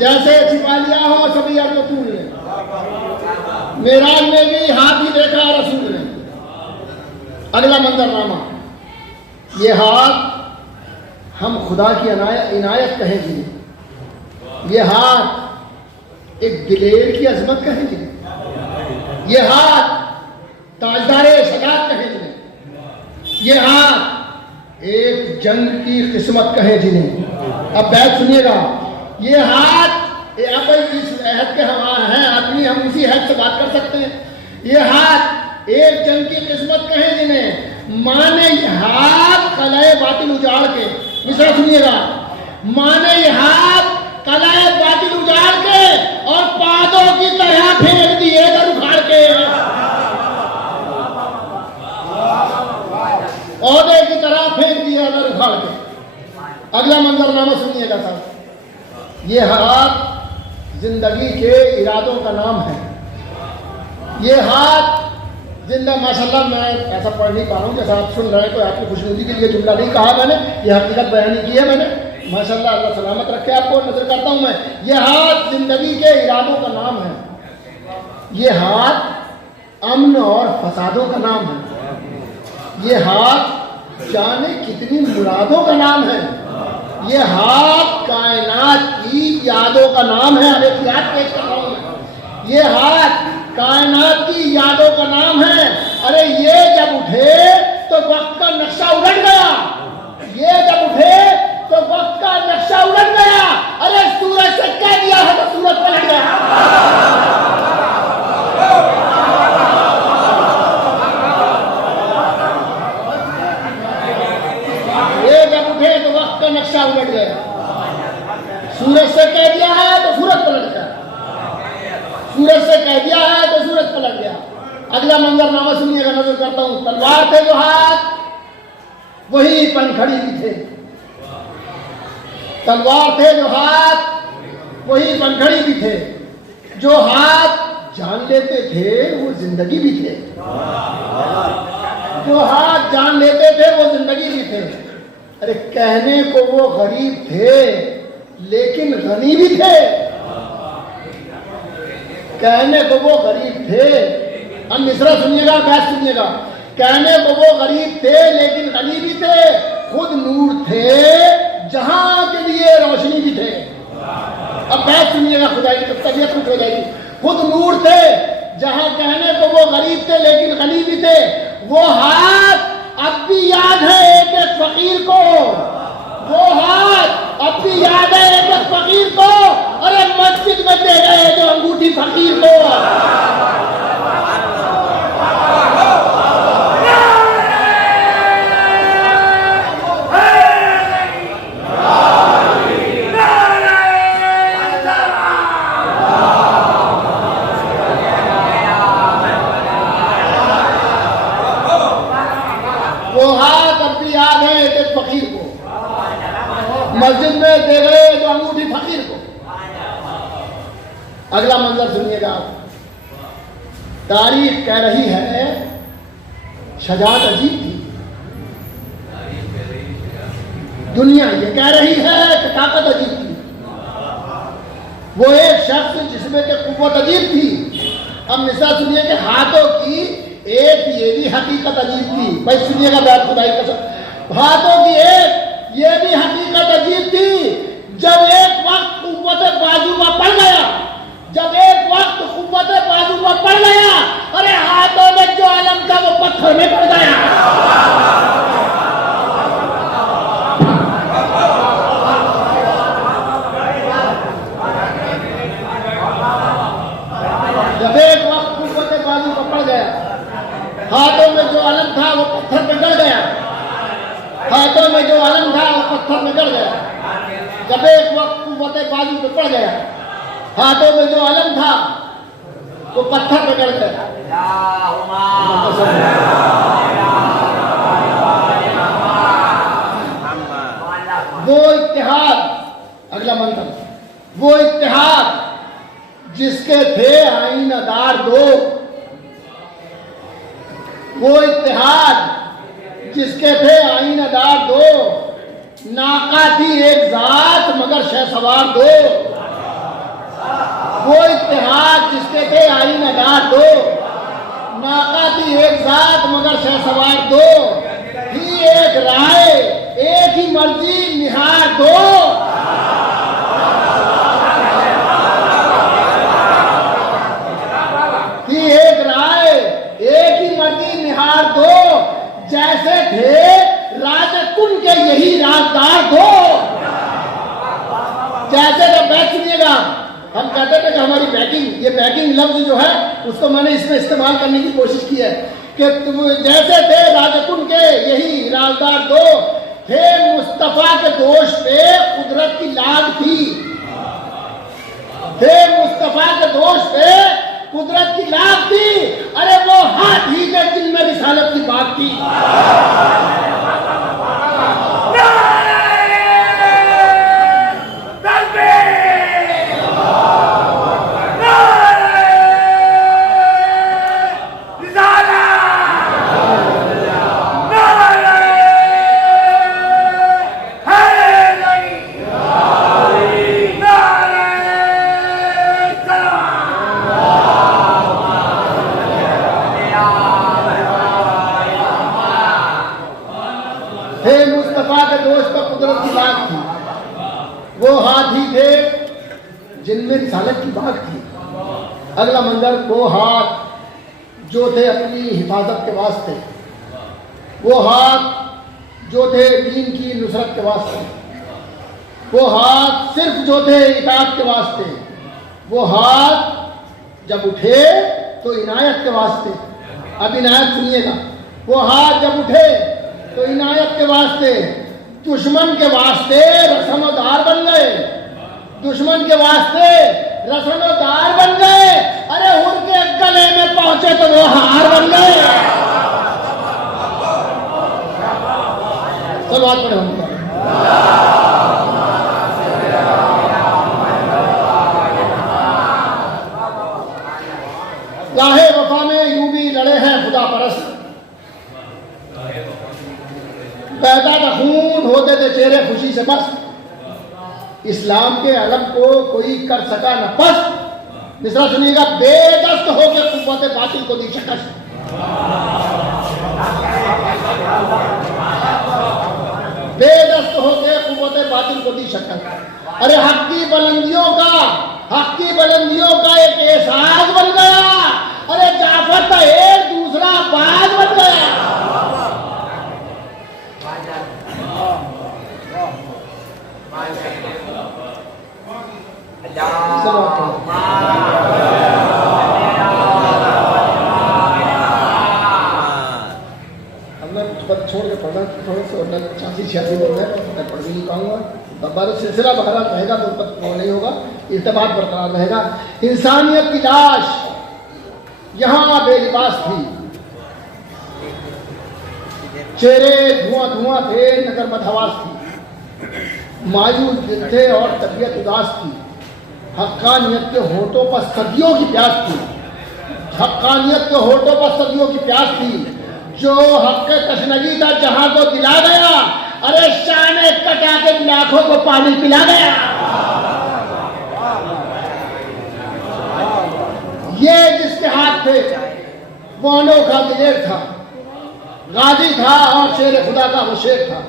जैसे छिपा लिया हो सभी अर्ज तूल ले, मेराज में भी हाथ ही देखा रसूल ने। अगला मंजरनामा, ये हाथ हम खुदा की इनायत कहें जिन्हें, ये हाथ एक दिलेर की अजमत कहें जिन्हें, ये हाथ ताजदारे सगात कहें जिन्हें, ये हाथ एक जंग की किस्मत कहें जिन्हें। अब बैठ सुनिएगा, ये हाथ इस अहद के हम हैं आदमी, हम उसी अहद से बात कर सकते हैं। ये हाथ एक जंग की किस्मत कहे जिन्हें, माने हाथ कलाए बातिल उजाड़ के, मिसरा सुनिएगा, माने हाथ कलाए बातिल उजाड़ के और पादों की तरह फेंक दिए इधर उखाड़ के, औदे की तरह फेंक दिया इधर उखाड़ के। अगला मंजरनामा सुनिएगा साहब, ये हाथ जिंदगी के इरादों का नाम है। ये हाथ जिंदा, माशाल्लाह मैं ऐसा पढ़ नहीं पा रहा हूँ जैसा आप सुन रहे हैं, तो आपकी खुशनुदी के लिए जुमला नहीं कहा मैंने, ये हकीकत बयानी की है मैंने। माशाल्लाह अल्लाह सलामत रखे आपको, नजर करता हूँ मैं। ये हाथ जिंदगी के इरादों का नाम है, ये हाथ अमन और फसादों का नाम है, ये हाथ जाने कितनी मुरादों का नाम है, ये हाथ कायनात की यादों का नाम है। अब एक याद पेश कर रहा हूं मैं, ये हाथ कायनात की यादों का नाम है। अरे ये जब उठे तो वक्त का नक्शा उलट गया, ये जब उठे तो वक्त का नक्शा उलट गया। नक्शा उलट गया। सूरज से कह दिया है तो सूरज पलट गया, सूरज से कह दिया है तो सूरज पलट गया। अगला मंजरनामा सुनिएगा, नजर करता हूं। तलवार थे जो हाथ, वही पंखड़ी भी थे। तलवार थे जो हाथ, वही पंखड़ी भी थे। जो हाथ जान लेते थे वो जिंदगी भी थे, जो हाथ जान लेते थे वो जिंदगी भी थे। अरे कहने को वो गरीब थे लेकिन गनी भी थे, कहने को वो गरीब थे। हम मिसरा सुनिएगा, बैठ सुनिएगा। कहने को वो गरीब थे लेकिन गनी भी थे, खुद नूर थे जहां के लिए रोशनी भी थे। अब बैठ सुनिएगा, खुदा की तबीयत कुछ हो जाएगी। खुद नूर थे जहां, कहने को वो गरीब थे लेकिन गनी भी थे। वो हाथ अब भी याद है एक एक फकीर को, वो हाथ अब भी याद है एक एक फकीर को। अरे मस्जिद में दे गए जो अंगूठी फकीर को। फकीर को मस्जिद में दे गए जो अंगूठी फकीर को। अगला मंजर सुनिएगा। तारीख कह रही है शजात अजीब थी, दुनिया ये कह रही है कि ताकत अजीब थी। वो एक शख्स जिसमें के कुव्वत अजीब थी। अब मिसाल सुनिए कि हाथों की एक ये भी हकीकत अजीब थी। भाई सुनिएगा बात, खुदाई कसम। हाथों की एक ये भी हकीकत अजीब थी। जब एक वक्त कुव्वत बाजू में पड़ गया, जब एक वक्त कुव्वत बाजू में पड़ गया, अरे हाथों में जो अलम था वो पत्थर में पड़ गया। जब एक वक्त कुव्वत बाजू में पड़ गया, हाथों में जो अलम था वो पत्थर में गड़ गया, हाथों में जो अलम था वो पत्थर में गड़ गया। जब एक वक्त कुव्वत बाजू पे पड़ गया, हाथों में जो अलम था वो पत्थर में गड़ गया। वो इत्तेहाद, अगला मंत्र, वो इत्तेहाद जिसके थे आईनादार दो, वो इत्तेहाद जिसके थे आईनादार दो, नाका थी एक जात मगर शहसवार दो। वो इत्तेहाद जिसके थे आईनादार दो, नाका थी एक जात मगर शहसवार दो। थी एक राय एक ही मर्जी निहार दो। थी एक राय एक ही मर्जी निहार दो, जैसे थे राजकुन के यही राजदार दो। जैसे जब बैठ सुनिएगा, हम कहते थे कि हमारी बैकिंग, ये बैकिंग लफ्ज जो है उसको मैंने इसमें इस्तेमाल करने की कोशिश की है कि जैसे थे राजकुन के यही राजदार दो, थे मुस्तफा के दोष पे कुदरत की लाग थी, थे मुस्तफा के दोष पे कुदरत की लाग थी। अरे वो हाथ ही के जिनमें रिसालत की बात थी। वो हाथ ही थे जिनमें रिसालत की बात थी। अगला मंजर, वो हाथ जो थे अपनी हिफाजत के वास्ते, वो हाथ जो थे दीन की नुसरत के वास्ते, वो हाथ सिर्फ जो थे इताअत के वास्ते, वो हाथ जब उठे तो इनायत के वास्ते। अब इनायत सुनिएगा, वो हाथ जब उठे तो इनायत के वास्ते, दुश्मन के वास्ते रसमदार बन गए, दुश्मन के वास्ते रसमदार बन गए। अरे उनके गले में पहुंचे तो वो हार बन गए। सब बात पड़े हम गाहे वफा में यूं भी लड़े हैं खुदा परस्त, पैदा का खून होते थे चेहरे खुशी से मस्त। इस्लाम के अलम को कोई कर सका न पस्त। मिसरा सुनिएगा, बेदस्त होकर कुव्वत बातिल को दी शिकस्त। बेदस्त होकर कुव्वत बातिल को दी शिकस्त। अरे हक की बुलंदियों का एक एहसास बन गया। अरे जाफर का एक दूसरा बाज बन गया। छोड़ के पढ़ना थोड़ा सा 86 बोल रहे हैं, मैं पढ़ भी नहीं पाऊंगा। दोबारा सिलसिला बहरहाल रहेगा तो वो नहीं होगा, इर्तबात बरकरार रहेगा। इंसानियत की लाश यहाँ बेलिबास थी, चेहरे धुआं धुआं थे, नगर मधवास थी, मायूस दिल थे और तबीयत उदास थी। हक्कानियत के होठों पर सदियों की प्यास थी, हक्कानियत के होठों पर सदियों की प्यास थी। जो हक तशनगी था जहां को दिला गया, अरे शाने कटा के लाखों को पानी पिला गया। ये जिसके हाथ थे वो अनोखा दिलेर था, गाजी था और शेर खुदा का वो शेर था।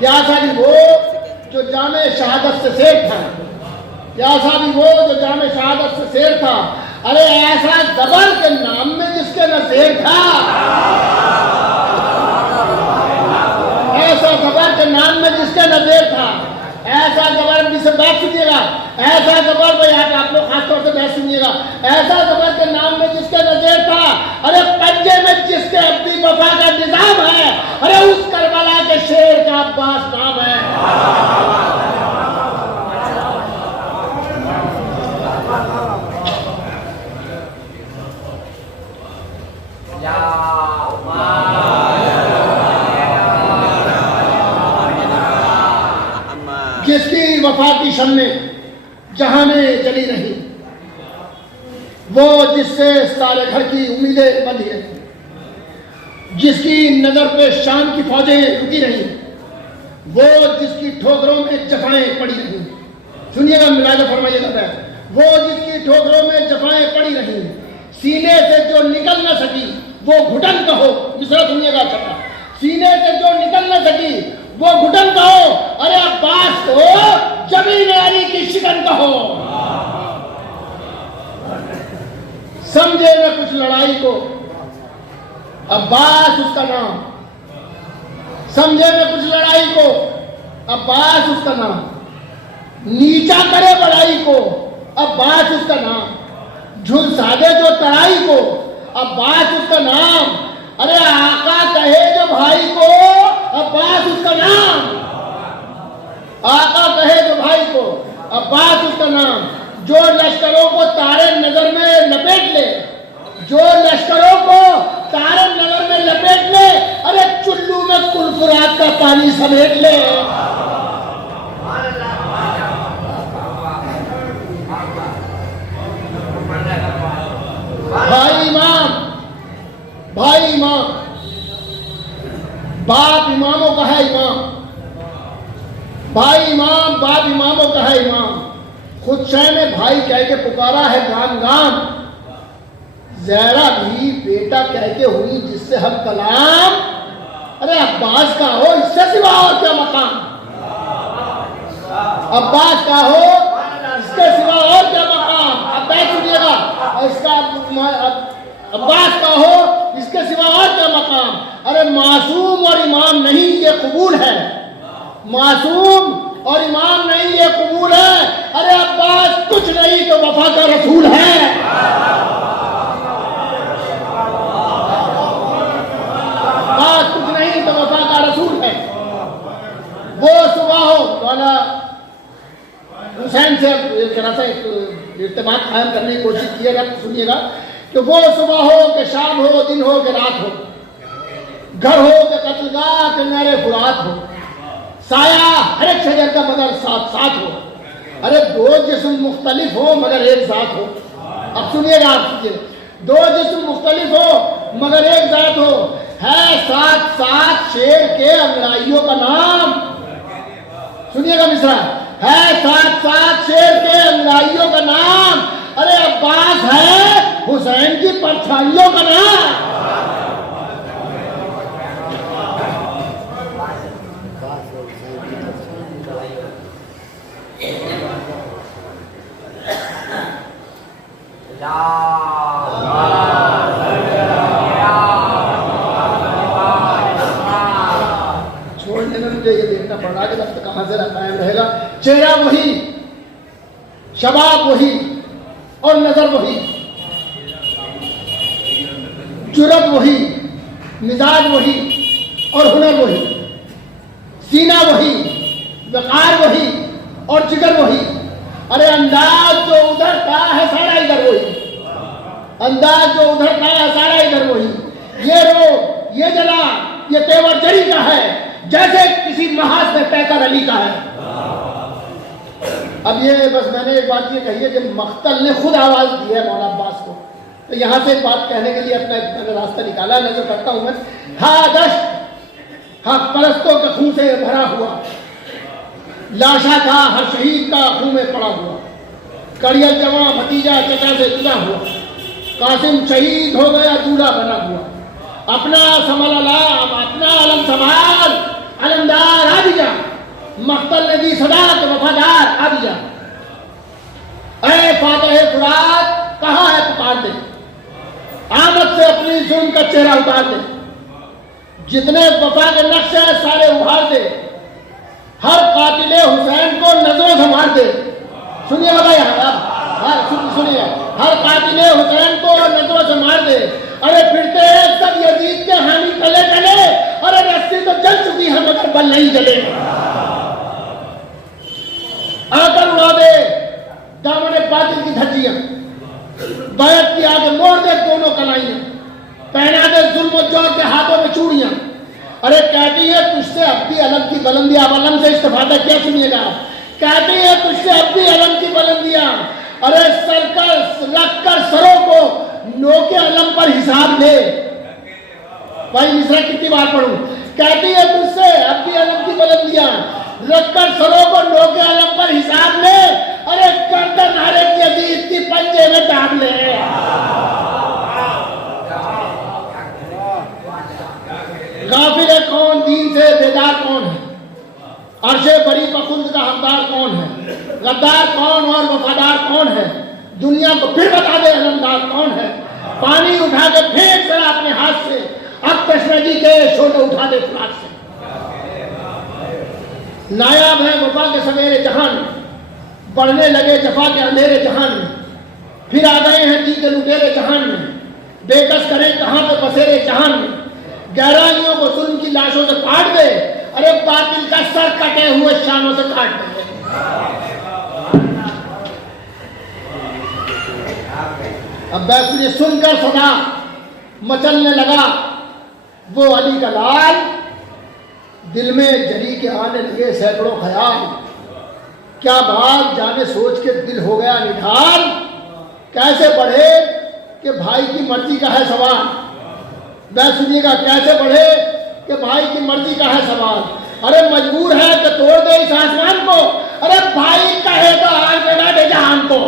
प्यासा भी वो जो जामे शहादत से शेर था, प्यासा भी वो जो जामे शहादत से शेर था। अरे ऐसा जबर के नाम में जिसके न शेर था, ऐसा जबर के नाम में जिसके न शेर था, ऐसा जबर जिसे बैठ सुनिएगा, ऐसा जबर भाई आप लोग खासतौर से बैठ सुनिएगा, ऐसा जबर के नाम में जिसके न शेर था। अरे पंजे में जिसके अपनी वफा का निजाम है, अरे उस करबला के शेर का अब्बास नाम है। जिसकी वफा की शम्में जहां में जली रही, वो जिससे सारे घर की उम्मीदें बंधी रही, जिसकी नजर पे शाम की फौजें रुकी रही, वो जिसकी ठोकरों में जफाएं पड़ी रही। सुनिएगा, मिलाजा फरमाइएगा, वो जिसकी ठोकरों में जफाएं पड़ी रही, सीने से जो निकल न सकी वो घुटन कहो। दूसरा सुनिएगा, अच्छा, सीने से जो निकल न सकी वो घुटन कहो। अरे अब्बास को जमीन यारी की शिकन कहो। समझे न कुछ लड़ाई को, अब्बास उसका नाम। समझे न कुछ लड़ाई को, अब्बास उसका नाम। नीचा करे बड़ाई को, अब्बास उसका नाम। झुलसा दे जो तराई को, अब्बास उसका नाम। अरे आका कहे जो भाई को, अब्बास उसका नाम। आका कहे जो भाई को, अब्बास उसका नाम। जो लश्करों को तारे नजर में लपेट ले, जो लश्करों को तारे नजर में लपेट ले, अरे चुल्लू में कुलफुरात का पानी समेट ले। भाई इमाम, भाई इमाम, बाप इमामों का है इमाम। भाई इमाम बाप इमामों का है इमाम। खुद शह ने भाई कह के पुकारा है गान गान। जहरा भी बेटा कह के हुई जिससे हम कलाम। अरे अब्बास का हो, इससे सिवा और क्या मकाम। अब्बास का हो, इसके सिवा और क्या मकाम। अब बैठ सुनिएगा, इसका अब्बास का हो, इसके सिवा और क्या मकाम। अरे मासूम और इमाम नहीं ये कबूल है, मासूम और इमाम नहीं ये कबूल है। अरे अब्बास कुछ नहीं तो वफा का रसूल है। अब्बास कुछ नहीं तो वफा का रसूल है। से जरा सा इर्तिबात कायम करने की कोशिश कीजिएगा, सुनिएगा कि वो सुबह हो कि शाम हो, दिन हो कि रात हो, घर हो कि कत्लगाह के नारे फुरात हो, साया हर एक शजर का मगर साथ साथ हो, अरे दो जिस्म मुख्तलिफ हो मगर एक जात हो। अब सुनिएगा, आप सुनिए, दो जिस्म मुख्तलिफ हो मगर एक जात हो, है साथ साथ शेर के अंगड़ाइयों का नाम। सुनिएगा मिश्रा, है साथ साथ शेर के अंगड़ाइयों का नाम, अरे अब्बास है हुसैन की परछाइयों का नाम। छोड़ने में मुझे ये देखना पड़ रहा है कि वक्त कहां से कायम रहेगा। चेहरा वही, शबाब वही और नजर वही, जुर्रत वही, मिजाज वही और हुनर वही, सीना वही, वकार वही और जिगर वही। अरे अंदाज जो उधर का है सारा इधर वही, अंदाज जो उधर का है सारा इधर वही। ये रो, ये जला, ये तेवर जरी का है जैसे किसी महाज में पैकर अली का है। अब ये बस मैंने एक बात ये कही है कि मख्तल ने खुद आवाज दी है मौला अब्बास को, तो यहां से एक बात कहने के लिए अपना रास्ता निकाला। नजर करता हूं मैं, हाँ दश्त हाँ परस्तों के खून से भरा हुआ, लाशा था हर शहीद का खून में पड़ा हुआ, कड़ियल जवा भतीजा चचा से जुदा हुआ, कासिम शहीद हो गया दूल्हा बना हुआ, अपना संभाल अपना अलम संभाल अलमदार आ भी जा, मख्तल ने दी सदा के वफादार आ भी जा। ऐ फातह फुरात कहाँ है पुकार दे, आमद से अपनी जुल्म का चेहरा उतार दे, जितने वफा के नक्शे हैं सारे उभार दे, हर कातिले हुसैन को नजरों से मार दे। सुनिए भाई, सुनिए, हर कातिले हुसैन को नजरों से मार दे। अरे फिरते हैं सब यजीद के हामी तले तले, अरे रस्सी तो जल चुकी है मगर बल नहीं जले। आकर उड़ा दे दामने बातिल की धज्जियां, बैत की आगे मोड़ दे दोनों कलाइयां, पहना दे जुल्म जोर के हाथों में चूड़ियां। अरे कहती है तुझसे अब भी अलम की बुलंदियां, अब अलम से इस्तेफादा क्या सुनिएगा, कहती है तुझसे अब भी अलम की बुलंदियां, अरे सरकर रख कर सरों को नोके अलम पर हिसाब ले। भाई मिश्रा कितनी बार पढ़ूं, कहती है तुझसे अब भी अलम की बुलंदियां, रख कर सरों को नोके अलम पर हिसाब ले, अरे गर्दन हर एक यजीद की पंजे में दाब ले। गाफिल है कौन, दीन से बेदार कौन है, अर्शे बरी पखुंद का हकदार कौन है, गद्दार कौन और वफादार कौन है, दुनिया को फिर बता दे अलमदार कौन है। पानी उठा के फेंक जरा अपने हाथ से, अब तशनगी के शोले उठा दे फुरात से। नायाब है वफा के सवेरे जहान में, बढ़ने लगे जफा के अंधेरे जहान में, फिर आ गए हैं दी के लुटेरे जहान में, बेकस करें कहां पे बसेरे जहान में, गहराइयों को जुल्म की लाशों से काट दे, अरे बातिल का सर कटे हुए शानों से काट दे। अब बैसुरी सुनकर सदा मचलने लगा वो अली का लाल, दिल में जली के आने लगे सैकड़ों ख्याल, क्या बात जाने सोच के दिल हो गया निठार, कैसे बढ़े कि भाई की मर्जी का है सवाल। बैसुनिएगा, कैसे बढ़े कि भाई की मर्जी का है सवाल, अरे मजबूर है कि तोड़ दे इस आसमान को, अरे भाई कहे तो हाल लगा दे जहान को।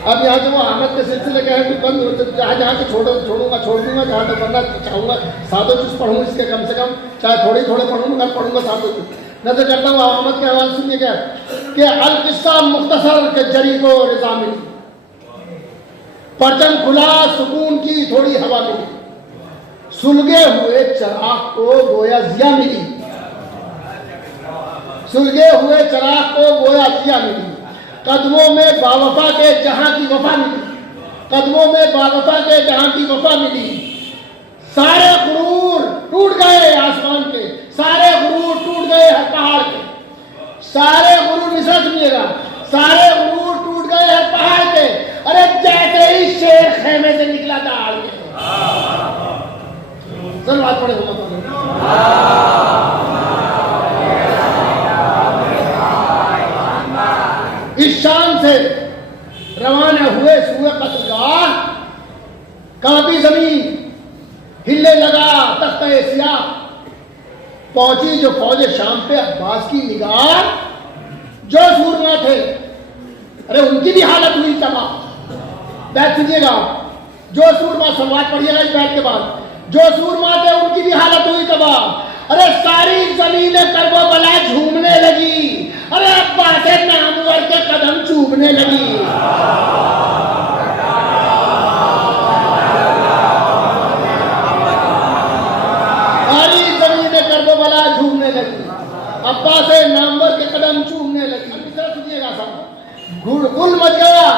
अब यहाँ से वो अहमद के सिलसिले का है बंद, जहाँ से छोड़ूंगा छोड़ दूंगा, जहाँ तक बनना चाहूंगा सादो चुस्त पढ़ूँ इसके कम से कम, चाहे थोड़े पढ़ूंगा पढ़ूंगा सादो चुस्त। नजर करता हूँ अहमद के हवाले सुनिएगा कि अल किस्सा मुख्तसर के जरी को रिजा मिली, परचम खुला सुकून की थोड़ी हवा मिली, सुलगे हुए चराग को गोया जिया मिली, सुलगे हुए चराग को गोया जिया मिली, कदमों में बावफा के जहां की वफा मिली, कदमों में बावफा के जहां की वफा मिली। सारे गुरूर टूट गए आसमान के, सारे गुरूर टूट गए पहाड़ के, सारे गुरूर सलावत पढ़े हुए इस शान से रवाना हुए सूए कत्लगाह, कांपी जमीन, हिलने लगा तख्ते सिया, पहुंची जो फौज शाम पे अब्बास की निगाह, जो सूरमा थे अरे उनकी भी हालत हुई तबाह। बैठ सुनिएगा, जो सूरमा सलवार पढ़िएगा इस बैठ के बाद, जो सूरमा थे उनकी भी हालत हुई तबाह। अरे सारी जमीनें करबला झूमने लगी, अरे अब्बास नामवर के कदम चूमने लगी। सारी जमीनें करबला झूमने लगी, अब्बास नामवर के कदम चूमने लगी। सुनिएगा सब, गुल मच गया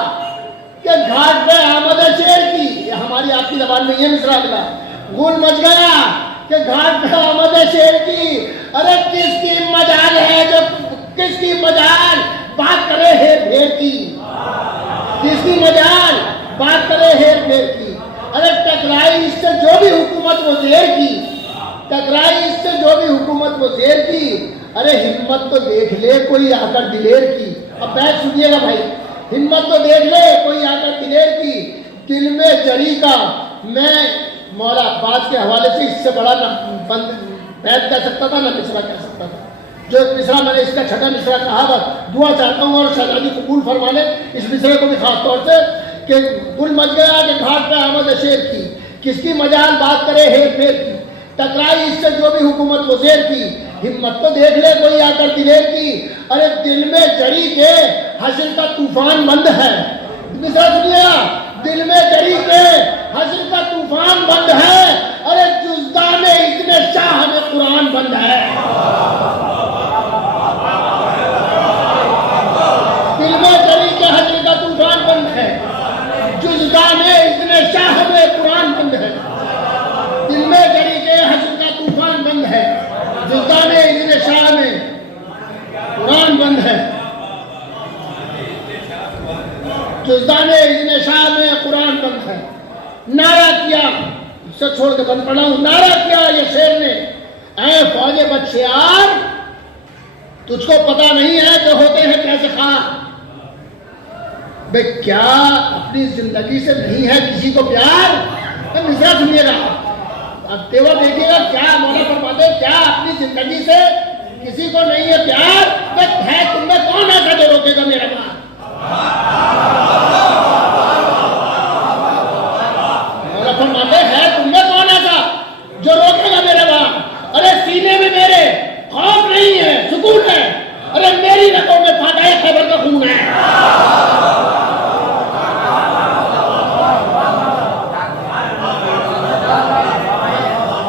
कि घाट पे आमद शेर की, हमारी आपकी जबान में ये मिसरा मिला, गुल मच गया कि घाट पे आमद शेर की। अरे किसकी मजाल है जो, किसकी मजाल बात करे हेर फेर की, किसकी मजाल बात करे हेर फेर की। अरे टकराई इससे जो भी हुकूमत वो जेर की, टकराई इससे जो भी हुकूमत वो जेर की। अरे हिम्मत तो देख ले कोई आकर दिलेर की। अब बैठ सुनिएगा भाई, हिम्मत तो देख ले कोई आकर दिलेर की। दिल में जड़ी का मैं मौला अब्बास के हवाले से इससे बड़ा न बंद बैठ कह सकता था न मिसरा कह सकता था। जो मिसरा मैंने इसका छठा मिसरा कहा, बस दुआ चाहता हूँ और शहजादी कबूल फरमा ले इस मिसरे को भी खास तौर से कि गुल मच गया कि घाट पे आमद शेर की, किसकी मजाल बात करे हेर फेर की। टकराई इससे जो भी हुकूमत वो जेर की, हिम्मत तो देख ले कोई आकर दिलेर की। अरे दिल में जड़ी के हश्र का तूफान बंद है, मिसरा सुनिएगा, दिल में जड़ी के हश्र का तूफान बंद है। अरे जुज़दान इतने शाह में कुरान बंद है। दिल में जड़ी के हश्र का तूफान बंद है, जुज़दान इतने शाह में कुरान बंद है। दिल में जड़ी के हश्र का तूफान बंद है, जुज़दान इतने शाह में कुरान बंद है। जुज़दान इतने शाह में कुरान बंद है। नारा किया, इसे छोड़ के बंद पढ़ा हूं, नारा किया ये शेर ने, ऐ फौजे बदशियार तुझको पता नहीं है कि होते हैं कैसे खार। बे क्या अपनी जिंदगी से नहीं है किसी को प्यार? मिसरा सुनिएगा, अब तेवर देखिएगा क्या मौला फरमाते, क्या अपनी जिंदगी से किसी को नहीं है प्यार? है तुम्हें कौन ऐसा जो रोकेगा मेरा प्यार? मौला फरमाते है तुम्हें कौन ऐसा जो रोकेगा मेरा प्यार? अरे सीने में मेरे खौफ नहीं है, सुकून है। अरे मेरी रगों में फाटाए खैबर का खून है।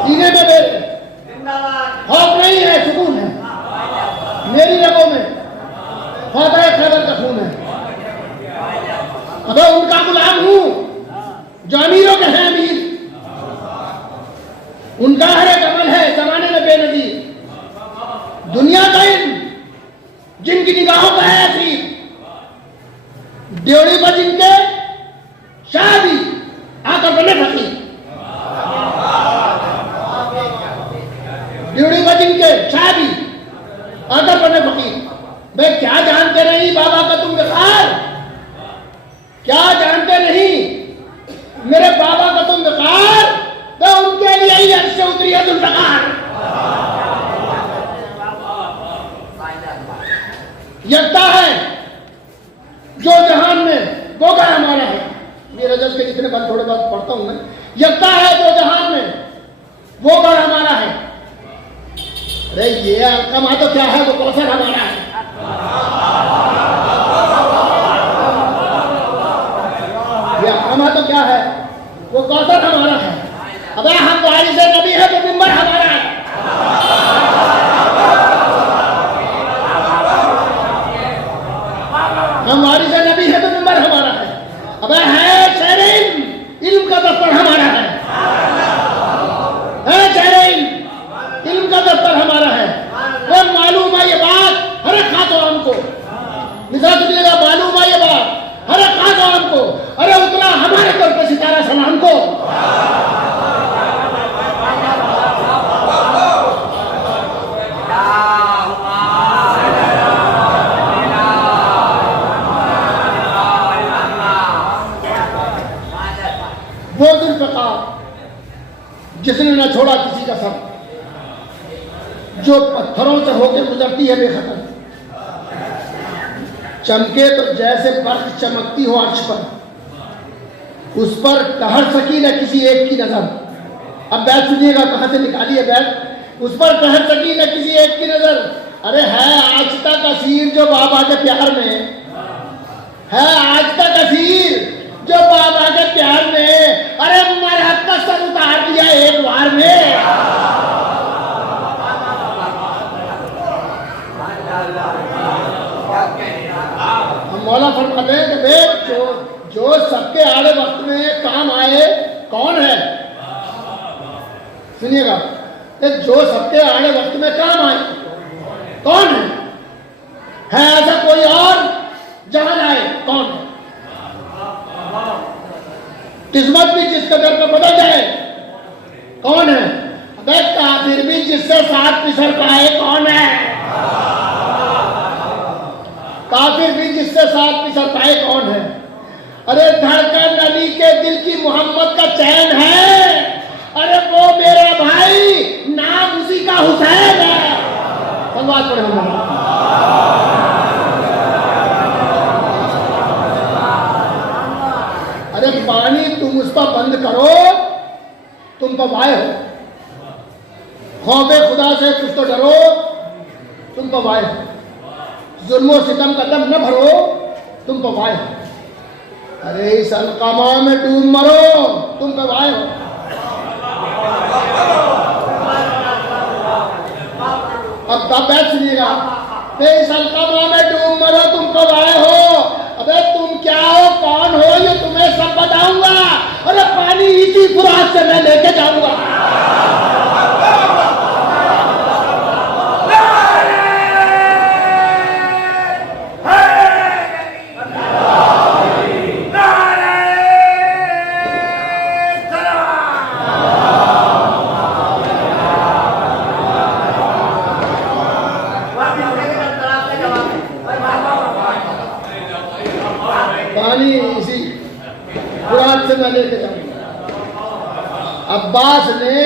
सीने में मेरे खौफ नहीं है, सुकून है। मेरी रगों में फाटाए खैबर का खून है। अब उनका गुलाम हूं जो अमीरों के हैं अमीर, उनका हर एक अमल है जमाने में बेनजीर। दुनिया का इल्म जिनकी निगाहों का है असीर, ड्योड़ी पर जिनके शादी आकर बने फकीर। ड्योड़ी पर जिनके शादी आकर बने फकीर। भाई क्या जानते नहीं बाबा का तुम विकार, क्या जानते नहीं मेरे बाबा का तुम विकार, तो उनके लिए ही अच्छे उतरी है जुल्फ़कार। यकता है जो जहान में वो घर हमारा है। ये रजस के जितने बात थोड़े बात पढ़ता हूं मैं, यकता है जो जहान में वो घर हमारा है। अरे ये अलकमा तो क्या है, वो कौसर हमारा है। ये अलकमा तो क्या है, वो कौसर हमारा है। अगर हम वारिस नबी है तो मिंबर हमारा है। हम वारिस नबी है तो मिंबर हमारा है। अब है शहर इल्म का दफ्तर हमारा है। शहर इल्म का दफ्तर हमारा है। वो मालूम है ये बात हर एक खातो हमको, मिसाल दीजिएगा, मालूम है ये बात हर एक खातो हमको। अरे उतना हमारे तौर पर सितारा सलाम को। जो पत्थरों से होकर गुजरती है बेखतर, चमके तो जैसे बर्फ चमकती हो अर्श पर, उस पर कहर सकी न किसी एक की नजर। अब बैठ सुनिएगा, कहां से निकाली है बैठ। उस पर कहर सकी न किसी एक की नजर। अरे है आज तक असीर जो बाबा के प्यार में, है आज तक असीर जो बाबा के प्यार में। अरे मरहत का सर उतार दिया एक बार में। मौला फरमाते हैं कि देख जो सबके आड़े वक्त में काम आए कौन है। सुनिएगा, जो सबके आड़े वक्त में काम आए कौन है ऐसा कोई और जहां आए कौन है। किस्मत भी जिस कदर पे बदल जाए कौन है। अबे काफिर भी जिससे साथ पिसर पाए कौन है। काफिर भी जिससे साथ पिसर पाए कौन है। अरे धड़कन अली के दिल की मोहम्मद का चैन है। अरे वो मेरा भाई नाम उसी का हुसैन है। धन्यवाद पढ़े हम। अरे पानी तुम उस पर बंद करो, तुम पवाए हो। खौफे खुदा से कुछ तो डरो, तुम पवाए हो। जुल्मो सितम का दम न भरो, तुम पवाए हो। अरे इस अलकामा में डूब मरो, तुम पवाए हो। अब बैठ सुनिएगा, इस अलकामा में डूब मरो, तुम पवाए हो। अबे तुम क्या हो, कौन हो, ये तुम्हें सब बताऊंगा। अरे पानी इसी फुरात से मैं लेके जाऊंगा। पानी इसी कुरान से मैं लेके जाऊंगा। अब्बास ने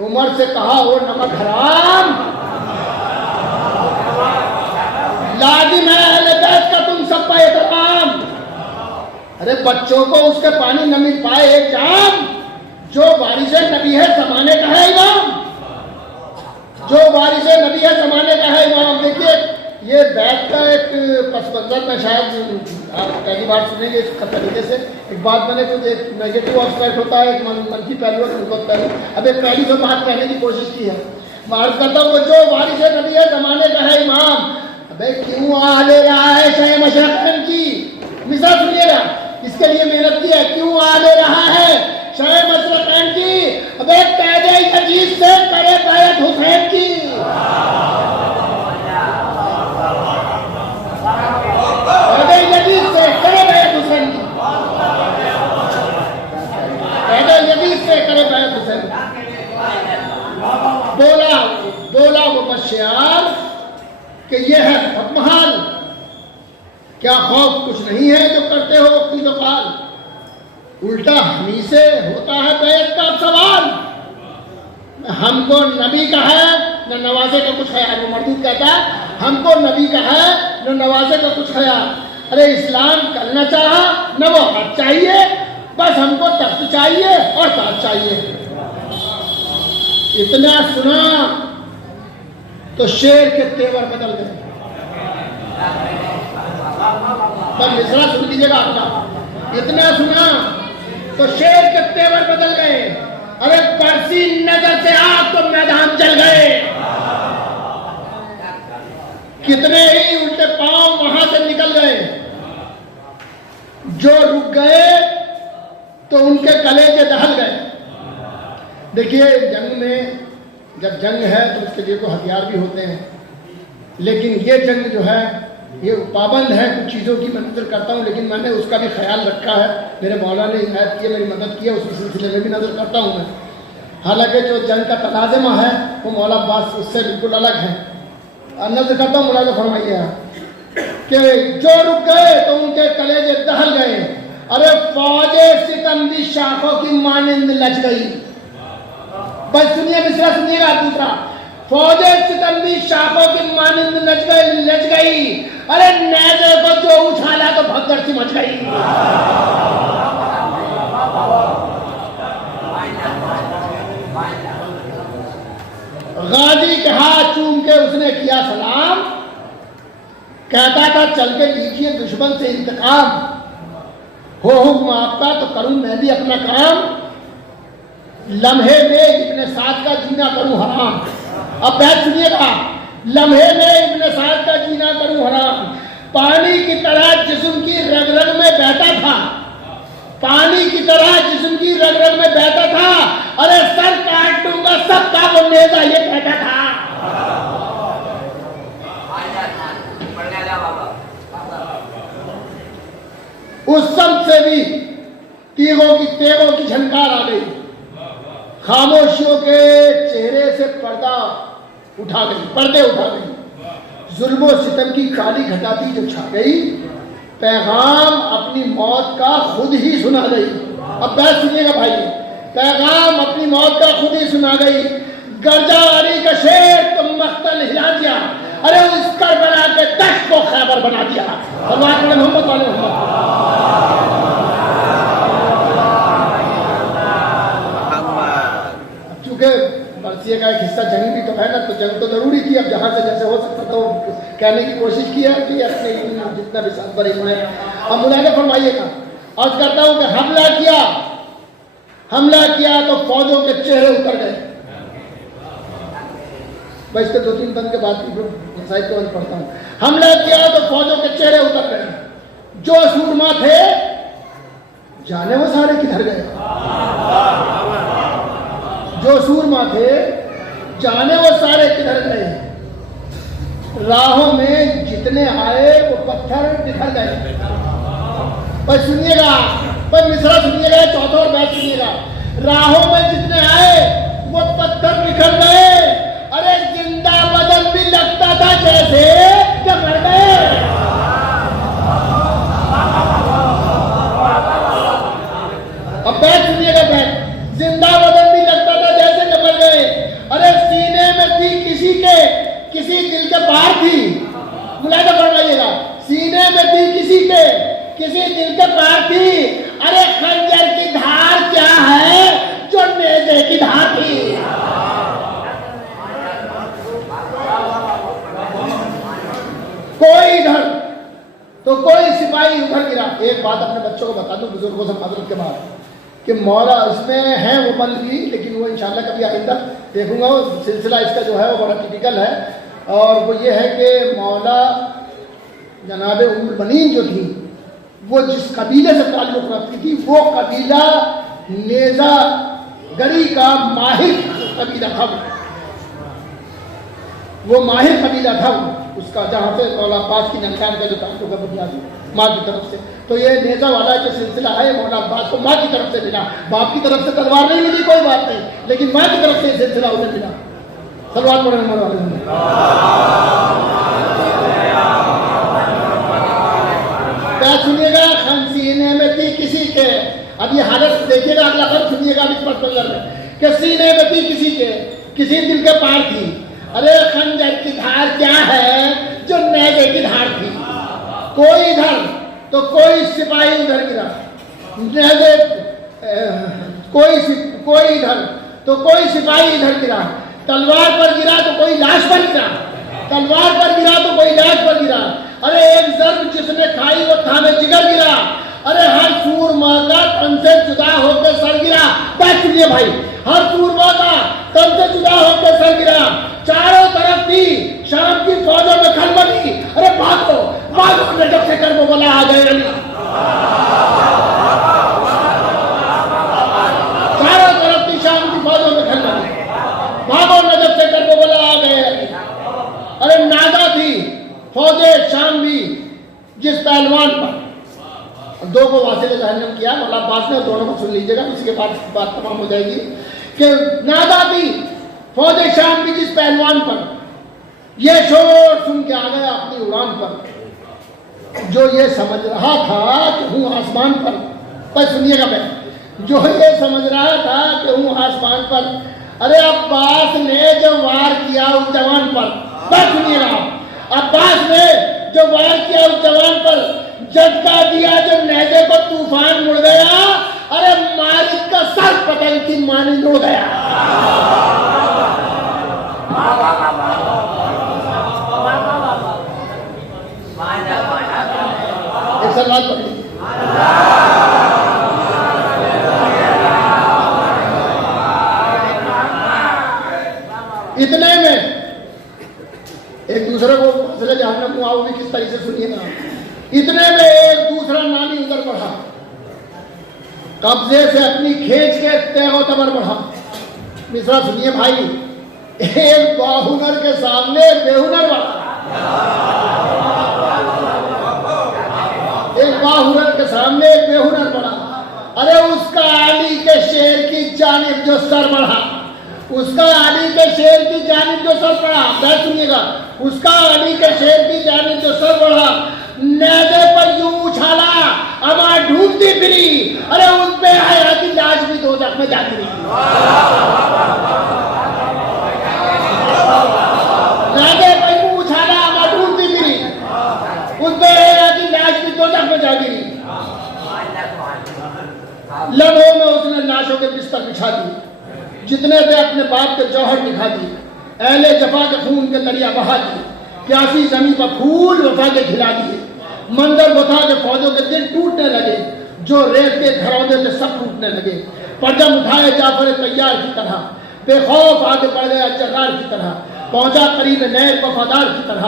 उमर से कहा, वो नमक हराम लाजिम है अहले बैत का तुम सब पर एहतराम। अरे बच्चों को उसके पानी न मिल पाए एक जाम। जो वारिस नबी है जमाने का है इमाम, जो वारिस नबी है जमाने का है इमाम। देखिए ये बैत का एक पस मंजर में शायद आप पहली बार सुनेंगे इस तरीके से। एक बात मैंने कुछ एक नेगेटिव एस्पेक्ट होता है, एक मनफी पहलू होता है। अब एक पहली से बात कहने की कोशिश की है। मैं अर्ज करता हूँ जो वारिस नबी है जमाने का है इमाम। अबे क्यों आ ले रहा है शय मशरक़न की। मिसाल सुनिएगा, इसके लिए मेहनत की है। क्यों आ ले रहा है शय मशरक़न की। अबे कैदे यजीद से करे बैत हुसैन की। बोला वो बशियार कि ये है महल, क्या खौफ कुछ नहीं है जो करते हो की दफाल। उल्टा हमी से होता है बैत का सवाल। हमको नबी का है न नवाजे का कुछ ख्याल। वो मरदूद कहता है हमको नबी का है न नवाजे का कुछ ख्याल। अरे इस्लाम करना चाहा न वो हक चाहिए, बस हमको तख्त चाहिए और ताज चाहिए। इतना सुना तो शेर के तेवर बदल गए। पर मिसरा सुन लीजिएगा अपना। इतना सुना तो शेर के तेवर बदल गए। अरे परसी नजर से आग तो मैदान चल गए। कितने ही उल्टे पांव वहां से निकल गए। जो रुक गए तो उनके कलेजे दहल गए। देखिए जंग में जब जंग है तो उसके लिए तो हथियार भी होते हैं, लेकिन ये जंग जो है ये पाबंद है कुछ चीज़ों की। मैं नज़र करता हूँ, लेकिन मैंने उसका भी ख्याल रखा है। मेरे मौला ने हिदायत की है, मेरी मदद की है, उसी सिलसिले में भी नज़र करता हूँ मैं। हालांकि जो जंग का तलाज़मा है वो मौला अब्बास उससे बिल्कुल अलग है। नज़र करता हूँ, मुलाज़ा फरमाइए कि जो रुक गए तो उनके कलेजे दहल गए। अरे फौजे सितम भी शाखों की मानिंद लच गई। बस सुनिए मिसरा सुनिएगा दूसरा। फौजे चितंबी शाखों की मानिंद नच गई। अरे नेज़े को जो उछाला तो भगदड़ सी मच गई। गाजी के हाथ चूम के उसने किया सलाम, कहता था चल के लीजिए दुश्मन से इंतकाम, हो हुक्म आपका तो करूं मैं भी अपना काम, लम्हे में इब्ने साद का जीना करूं हराम। अब बैठ सुनिएगा, लम्हे में इब्ने साद का जीना करूं हराम, पानी की तरह जिस्म की रग रग में बहता था, पानी की तरह जिस्म की रग रग में बहता था, अरे सर काट दूंगा सबका वो नेज़ा ये कहता था। उस सब से भी तीगों की झनकार आ गई, खामोशियों के चेहरे से पर्दे उठा गई, जुल्म और सितम की काली घटाती जो छा गई, पैगाम अपनी मौत का खुद ही सुना गई। अब बात सुनिएगा भाई, पैगाम अपनी मौत का खुद ही सुना गई, गर्जा अली का शेर तुम मख्तल हिला दिया, अरे उस करबला के दश्त को खैबर बना दिया। मोहम्मद वाले चूंकि बरसिए का एक हिस्सा जंग भी तो है ना, तो जंग तो जरूरी थी। अब जहां से जैसे हो सकता था वो कहने की कोशिश की है कि अपने जितना भी साथ बड़े हुए। अब मुलाज़ा फरमाइएगा, अर्ज करता हूं कि हमला किया तो फौजों के चेहरे उतर गए। मैं इसके 2-3 दिन के बाद साहित्य को पढ़ता हूँ। हमला किया तो फौजों के चेहरे उतर गए, जो सूरमा थे जाने वो सारे किधर गए, जो सूरमा थे जाने वो सारे किधर गए, राहों में जितने आए वो पत्थर बिखर गए। पर सुनिएगा, पर मिसरा सुनिएगा, चौथा और बैठ सुनिएगा, राहों में जितने आए वो पत्थर बिखर गए, अरे जिंदा बदन भी लगता था जैसे कि मर गए। अब बैठ सुनिएगा, बैठ, जिंदा बदन भी लगता था जैसे कि मर गए, अरे सीने में थी किसी दिल के पार थी। मुलाज़ा फरमाइएगा, सीने में थी किसी दिल के पार थी, अरे खंजर की धार क्या है जो नेज़े की धार थी। कोई इधर तो कोई सिपाही उधर गिरा। एक बात अपने बच्चों को बता दूं, बुजुर्गों से माजरत के बाद, कि मौला इसमें है वो बंद भी, लेकिन वो इंशाल्लाह कभी आइंदा देखूंगा। वो सिलसिला इसका जो है वो बड़ा टिपिकल है, और वो ये है कि मौला जनाब उम्मुल बनीन जो थी, वो जिस कबीले से ताल्लुक़ रखती थी, वो कबीला नेज़ा गरी का माहिर कबीला था। वो माहिर कबीला था उसका, जहाँ से मौला अब्बास की ननकान का जो ताल्लुक़ है बुनियादी माँ की तरफ से। तो ये नेज़ा वाला जो सिलसिला है, मौला अब्बास को माँ की तरफ से मिला, बाप की तरफ से तलवार नहीं मिली, कोई बात नहीं, लेकिन माँ की तरफ से सिलसिला उन्हें मिला। सलवात पढ़े क्या सुनिएगा, सीने में थी किसी के, अब ये हालत देखिएगा, अगला खत सुनिएगा इस मंजर में, कि सीने में थी किसी के, किसी दिल के पार थी, अरे खंजर की धार क्या है जो नेज़े की धार थी। कोई इधर तो कोई सिपाही उधर गिरा, नेज़े कोई इधर तो कोई सिपाही इधर गिरा, तलवार पर गिरा तो कोई लाश पर गिरा, तलवार पर गिरा तो कोई लाश पर गिरा, अरे एक ज़र्ब जिसने खाई वो थामे जिगर गिरा, अरे हर सूरमा का तन से जुदा होकर सर गिरा। बात सुनिए भाई, हर सूरमा का तन से जुदा होकर सर गिरा, चारों तरफ थी शाम की फौजों में खलबली, अरे भागो भागो नजफ से कर वो बोला आ गए अली। चारों तरफ थी शाम की फौजों में खलबली, भागो नजफ से कर वो बोला आ गए अली। अरे नादा थी फौजे शाम भी जिस पहलवान पर, दो को वासिल जहन्नम किया मौला अब्बास ने, दोनों को सुन लीजिएगा, इसके बाद बात तमाम हो जाएगी, कि नादा थी फौजे शाम भी जिस पहलवान पर, यह शोर सुन के आ गया अपनी उड़ान पर, जो ये समझ रहा था कि हूँ आसमान पर सुनिएगा मैं, जो ये समझ रहा था कि हूँ आसमान पर, अरे अब्बास ने जब वार किया बस सुनिएगा आप। अब्बास ने जो वार किया उस जवान पर, झटका दिया जो नहजे को तूफान मुड़ गया। अरे मालिक का सर पतंग की मानी उड़ गया। एक सलाद पकड़ी। इतने में एक दूसरे को हौसले जानने को आओ भी किस तरीके से सुनिए ना। इतने में एक दूसरा नानी उधर बढ़ा, कब्जे से अपनी खींच के तेगो तबर बढ़ा। मिश्रा सुनिए भाई, एक बाहुनर के सामने बेहुनर बढ़ा। एक बाहुनर के सामने एक बेहुनर बढ़ा। अरे उसका अली के शेर की जानिब जो सर बढ़ा, उसका अली के शेर की जानिब जो सर बढ़ा, बात सुनिएगा, उसका अली के शेर की जानिब जो सर बढ़ा, नेज़े पर यूं उछाला अमा ढूंढती फिरी। अरे उस पे हया की लाश भी दोज़ख में जा गिरी। नेज़े पर यूं उछाला अमा ढूंढती फिरी, उस पे हया की लाश भी दोज़ख में जा गिरी। लम्हों में उसने लाशों के बिस्तर बिछा दिए, जितने थे अपने बाप के जौहर दिखा दिए, अहले जफा के खून के दरिया बहा दिए, प्यासी जमीन पर फूल वफा के खिला दिए। मंदिर बता के फौजों के दिल टूटने लगे, जो रेत के घरौंदे थे सब टूटने लगे। परजम उठाए जाफर तैयार की तरह, बेखौफ आगे बढ़ गया जर्रार की तरह, पहुंचा करीब नैर वफादार की तरह,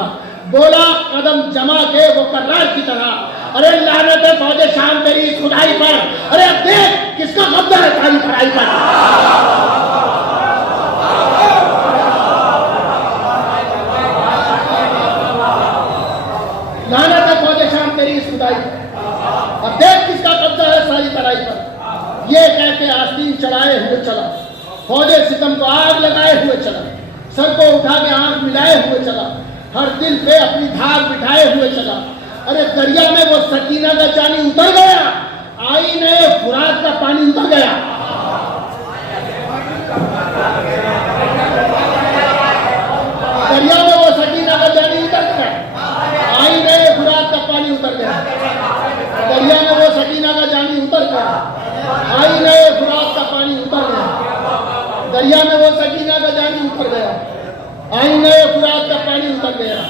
बोला कदम जमा के वो कर्रार की तरह। अरे लानत है फौजे शाम तेरी खुदाई पर, अरे अब देख किसका कब्जा है तारी पढ़ाई पर। लानत है फौजे शाम तेरी इस खुदाई पर, अब देख किसका कब्जा है सारी तराई पर। ये कह के आस्तीन चढ़ाए हुए चला, फौजे सितम को आग लगाए हुए चला, सर को उठा के आंख मिलाए हुए चला, हर दिल पे अपनी धार बिठाए हुए चला। अरे दरिया में वो सकीना का जानी उतर गया, आईने फुरात का पानी उतर गया। दरिया में वो सकीना का जानी उतर गया, आईने फुरात का पानी उतर गया। दरिया में वो सकीना का जानी उतर गया, आईने फुरात का पानी उतर गया। दरिया में वो सकीना का जानी उतर गया, आईने फुरात का पानी उतर गया।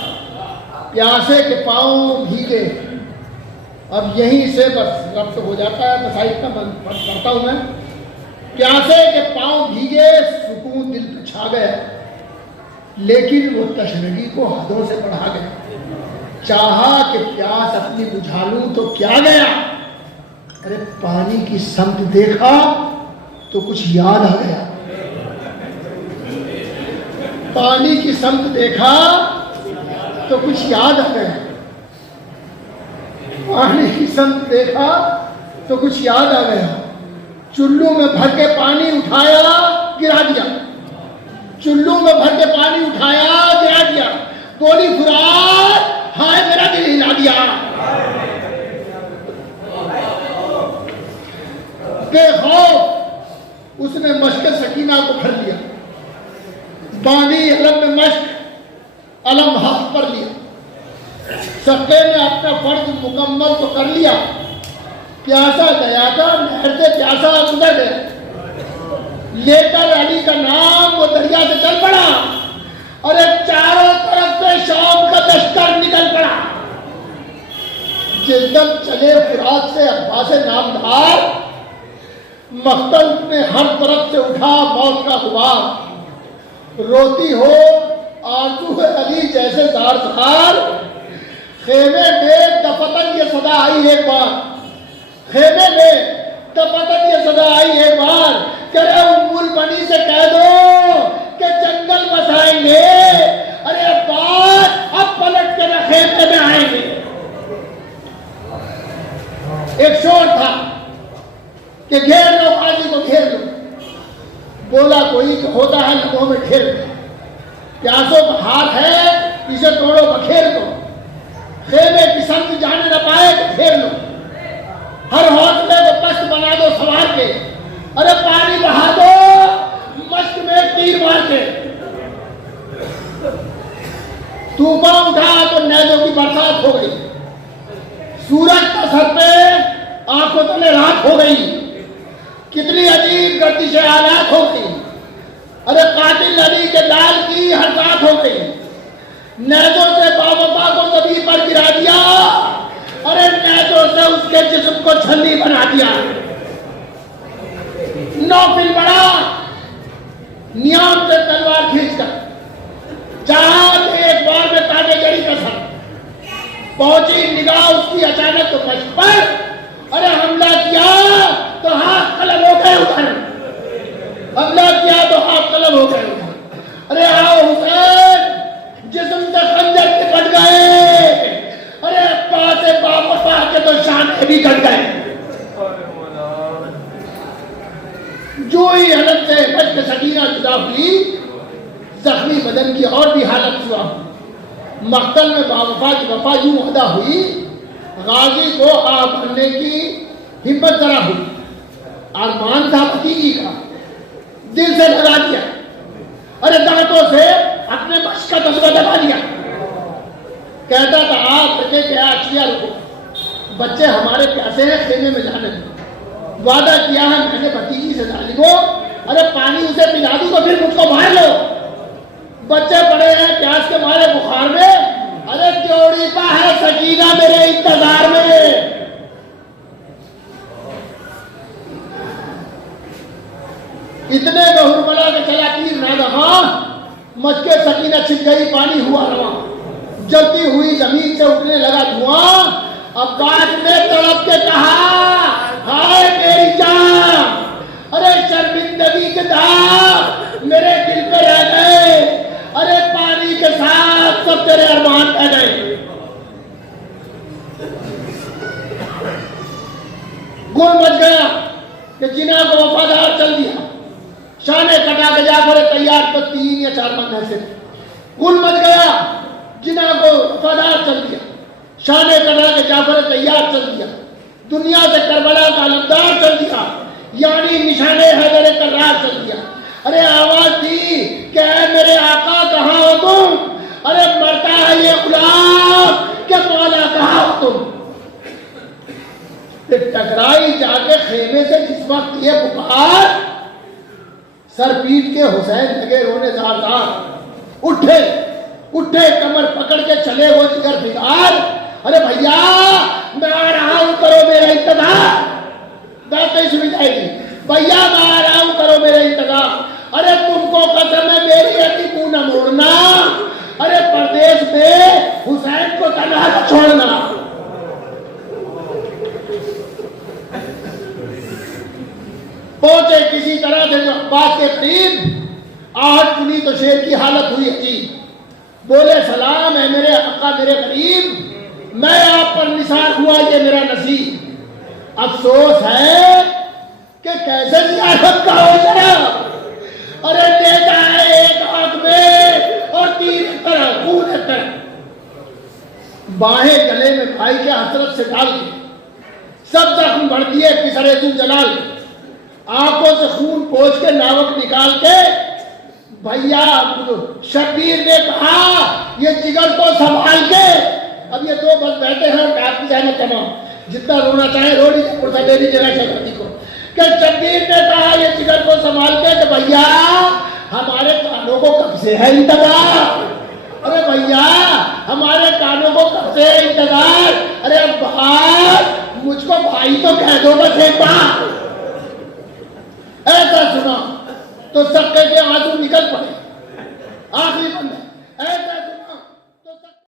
प्यासे के पांव भीगे। अब यहीं से बस रब्त हो जाता है, बस इतना करता हूं मैं। प्यासे के पांव भीगे, सुकून दिल पे छा गया, लेकिन वो तशनगी को हदों से बढ़ा गया। चाहा कि प्यास अपनी बुझा लूं तो क्या गया, अरे पानी की समत देखा तो कुछ याद आ गया। पानी की समत देखा तो कुछ याद आ गया। पानी की समत देखा तो कुछ याद आ गया। चुल्लू में भर के पानी उठाया गिरा दिया, चुल्लू में भर के पानी उठाया गिरा दिया। बोली फुरात हाय मेरा दिल हिला दिया। बेखौफ उसने मश्क सकीना को भर लिया, बानी अलम में मश्क अलम हाथ पर लिया। सके ने अपना फर्ज मुकम्मल तो कर लिया, प्यासा गया था नहर से प्यासा गुजर गया। लेकर अली का नाम वो दरिया से चल पड़ा, अरे चारों तरफ से शाम का लश्कर निकल पड़ा। जिस दम चले फुरात से अब्बास नामदार, मख्तल में हर तरफ से उठा मौत का गुबार। रोती हो आंसू है अली जैसे जार सहार, खेमे में दफतन ये सदा आई एक बार, खेमे में दफतन ये सदा आई एक बार। करे उम्मुल बनी से कह दो कि जंगल बसाएंगे, अरे अब्बास अब पलट के न खेमे में आएंगे। एक शोर था कि घेर लो गाजी को घेर लो। बोला कोई कि होता है लोगों में घेर दो, प्यासों का हाथ है इसे तोड़ो बखेर दो। खेमे की समझ जाने न पाए तो घेर लो, हर हौसले को पस्त बना दो सवार के। अरे पानी बहा दो मश्क में तीर मार के। तूफान उठा तो नैजों की बरसात हो गई, सूरज का सर पे आंखों तले रात हो गई, कितनी अजीब गर्दिशें हालात हो गई। अरे कातिल नदी के लाल की हरकत हो गई, नैजों से बाबा को जमीन पर गिरा दिया, अरे नैजों से उसके जिस्म को छन्नी बना दिया। नौफिल बड़ा नियाम से तलवार खींचकर चांद एक बार में ताजे जड़ी कसर पहुंची निगाह उसकी अचानक तो मश पर, अरे हमला किया तो हाथ कलम हो गए उधर, हमला किया तो हाथ कलम हो गए उधर। अरे आओ हुसैन, जिस्म से खंजर निकट गए, अरे पास से बाबा के तो शान भी कट गए। जो ही हलक से बच के सकीना जुदा हुई, जख्मी बदन की और भी हालत हुआ। मक्तल में बावफा की वफा यूं अदा हुई, गाजी को आप बनने की हिम्मत जरा हुई। अरमान था भतीजी का, दिल से लगा दिया, अरे दांतों से अपने बश का तस्वीर दबा लिया। कहता था आप बच्चे क्या अशिया रुको, बच्चे हमारे प्यासे हैं, खेमे में जाने दो। वादा किया है मैंने भतीजी से जाने को, अरे पानी उसे पिला दूं तो फिर मुझको मार लो। बच्चे पड़े हैं प्यास के मारे बुखार में, अरे त्योड़ी पा है सकीना मेरे इंतजार में। इतने में हुरमला के चला तीर नागहा, मचके सकीना छिप गई, पानी हुआ रवा, जलती हुई जमीन से उठने लगा धुआं। अब्बास ने तड़प के कहा, हाय मेरी जान, अरे शर्मिंदगी के दाग मेरे दिल पे रह गए, अरे पानी के साथ सब तेरे अरमान रह गए। गुल मच गया कि जिना को वफादार चल दिया, शाने कटा के जाकर तैयार पर 3 या 4 महीने से। गुल मच गया, जिना को वफादार चल दिया, शाने कटा के जाकर तैयार चल दिया, दुनिया से करबला का अलमदार चल दिया, यानी निशाने हैदर कर्रार चल दिया। अरे आवाज दी क्या है मेरे आका कहाँ हो तुम, अरे मरता है ये गुलाम के मौला कहाँ हो तुम। टकराई जाके खेमे से जिस वक्त ये पुकार, सर पीट के हुसैन लगे रोने ज़ार-ज़ार। उठे उठे कमर पकड़ के चले वो जिगर फिगार, अरे भैया मैं आ रहा हूं करो मेरा इंतजार। बात नहीं सुनी जाएगी, भैया मैं आ रहा हूं करो मेरा इंतजार। अरे तुमको कसम है मेरी अति मुंह न मोड़ना, अरे परदेश में हुसैन को तन्हा न छोड़ना। पहुंचे किसी तरह से जो अब्बास के करीब, आहट सुनी तो शेर की हालत हुई अजीब। बोले सलाम है मेरे आका मेरे करीब, मैं आप पर निसार हुआ ये मेरा नसीब। अफसोस है कि कैसे जियारत का हो जरा, अरे नेता है एक हाथ में और 3 तरह खून है तरह। बाहें गले में भाई के हसरत से डाल के सब जख्म भर दिए पिसरे तू जलाल, आंखों से खून पोंछ के नावक निकाल के भैया शबीर ने कहा ये जिगर को संभाल के। अब ये 2 बस बैठे हैं, आपकी जाने तमाम जितना रोना चाहे रो लीजिए, पुरसा दे दीजिएगा शबीर को कि शबीर ने कहा ये जिगर को संभाल के कि भैया हमारे कानों को कब से है इंतजार, अरे भैया हमारे कानों को कब से है इंतजार। अरे अब्बास मुझको भाई तो कह दो बस एक बार। ऐसा सुना तो सक्के के आंसू निकल पड़े। आखिरी बंदा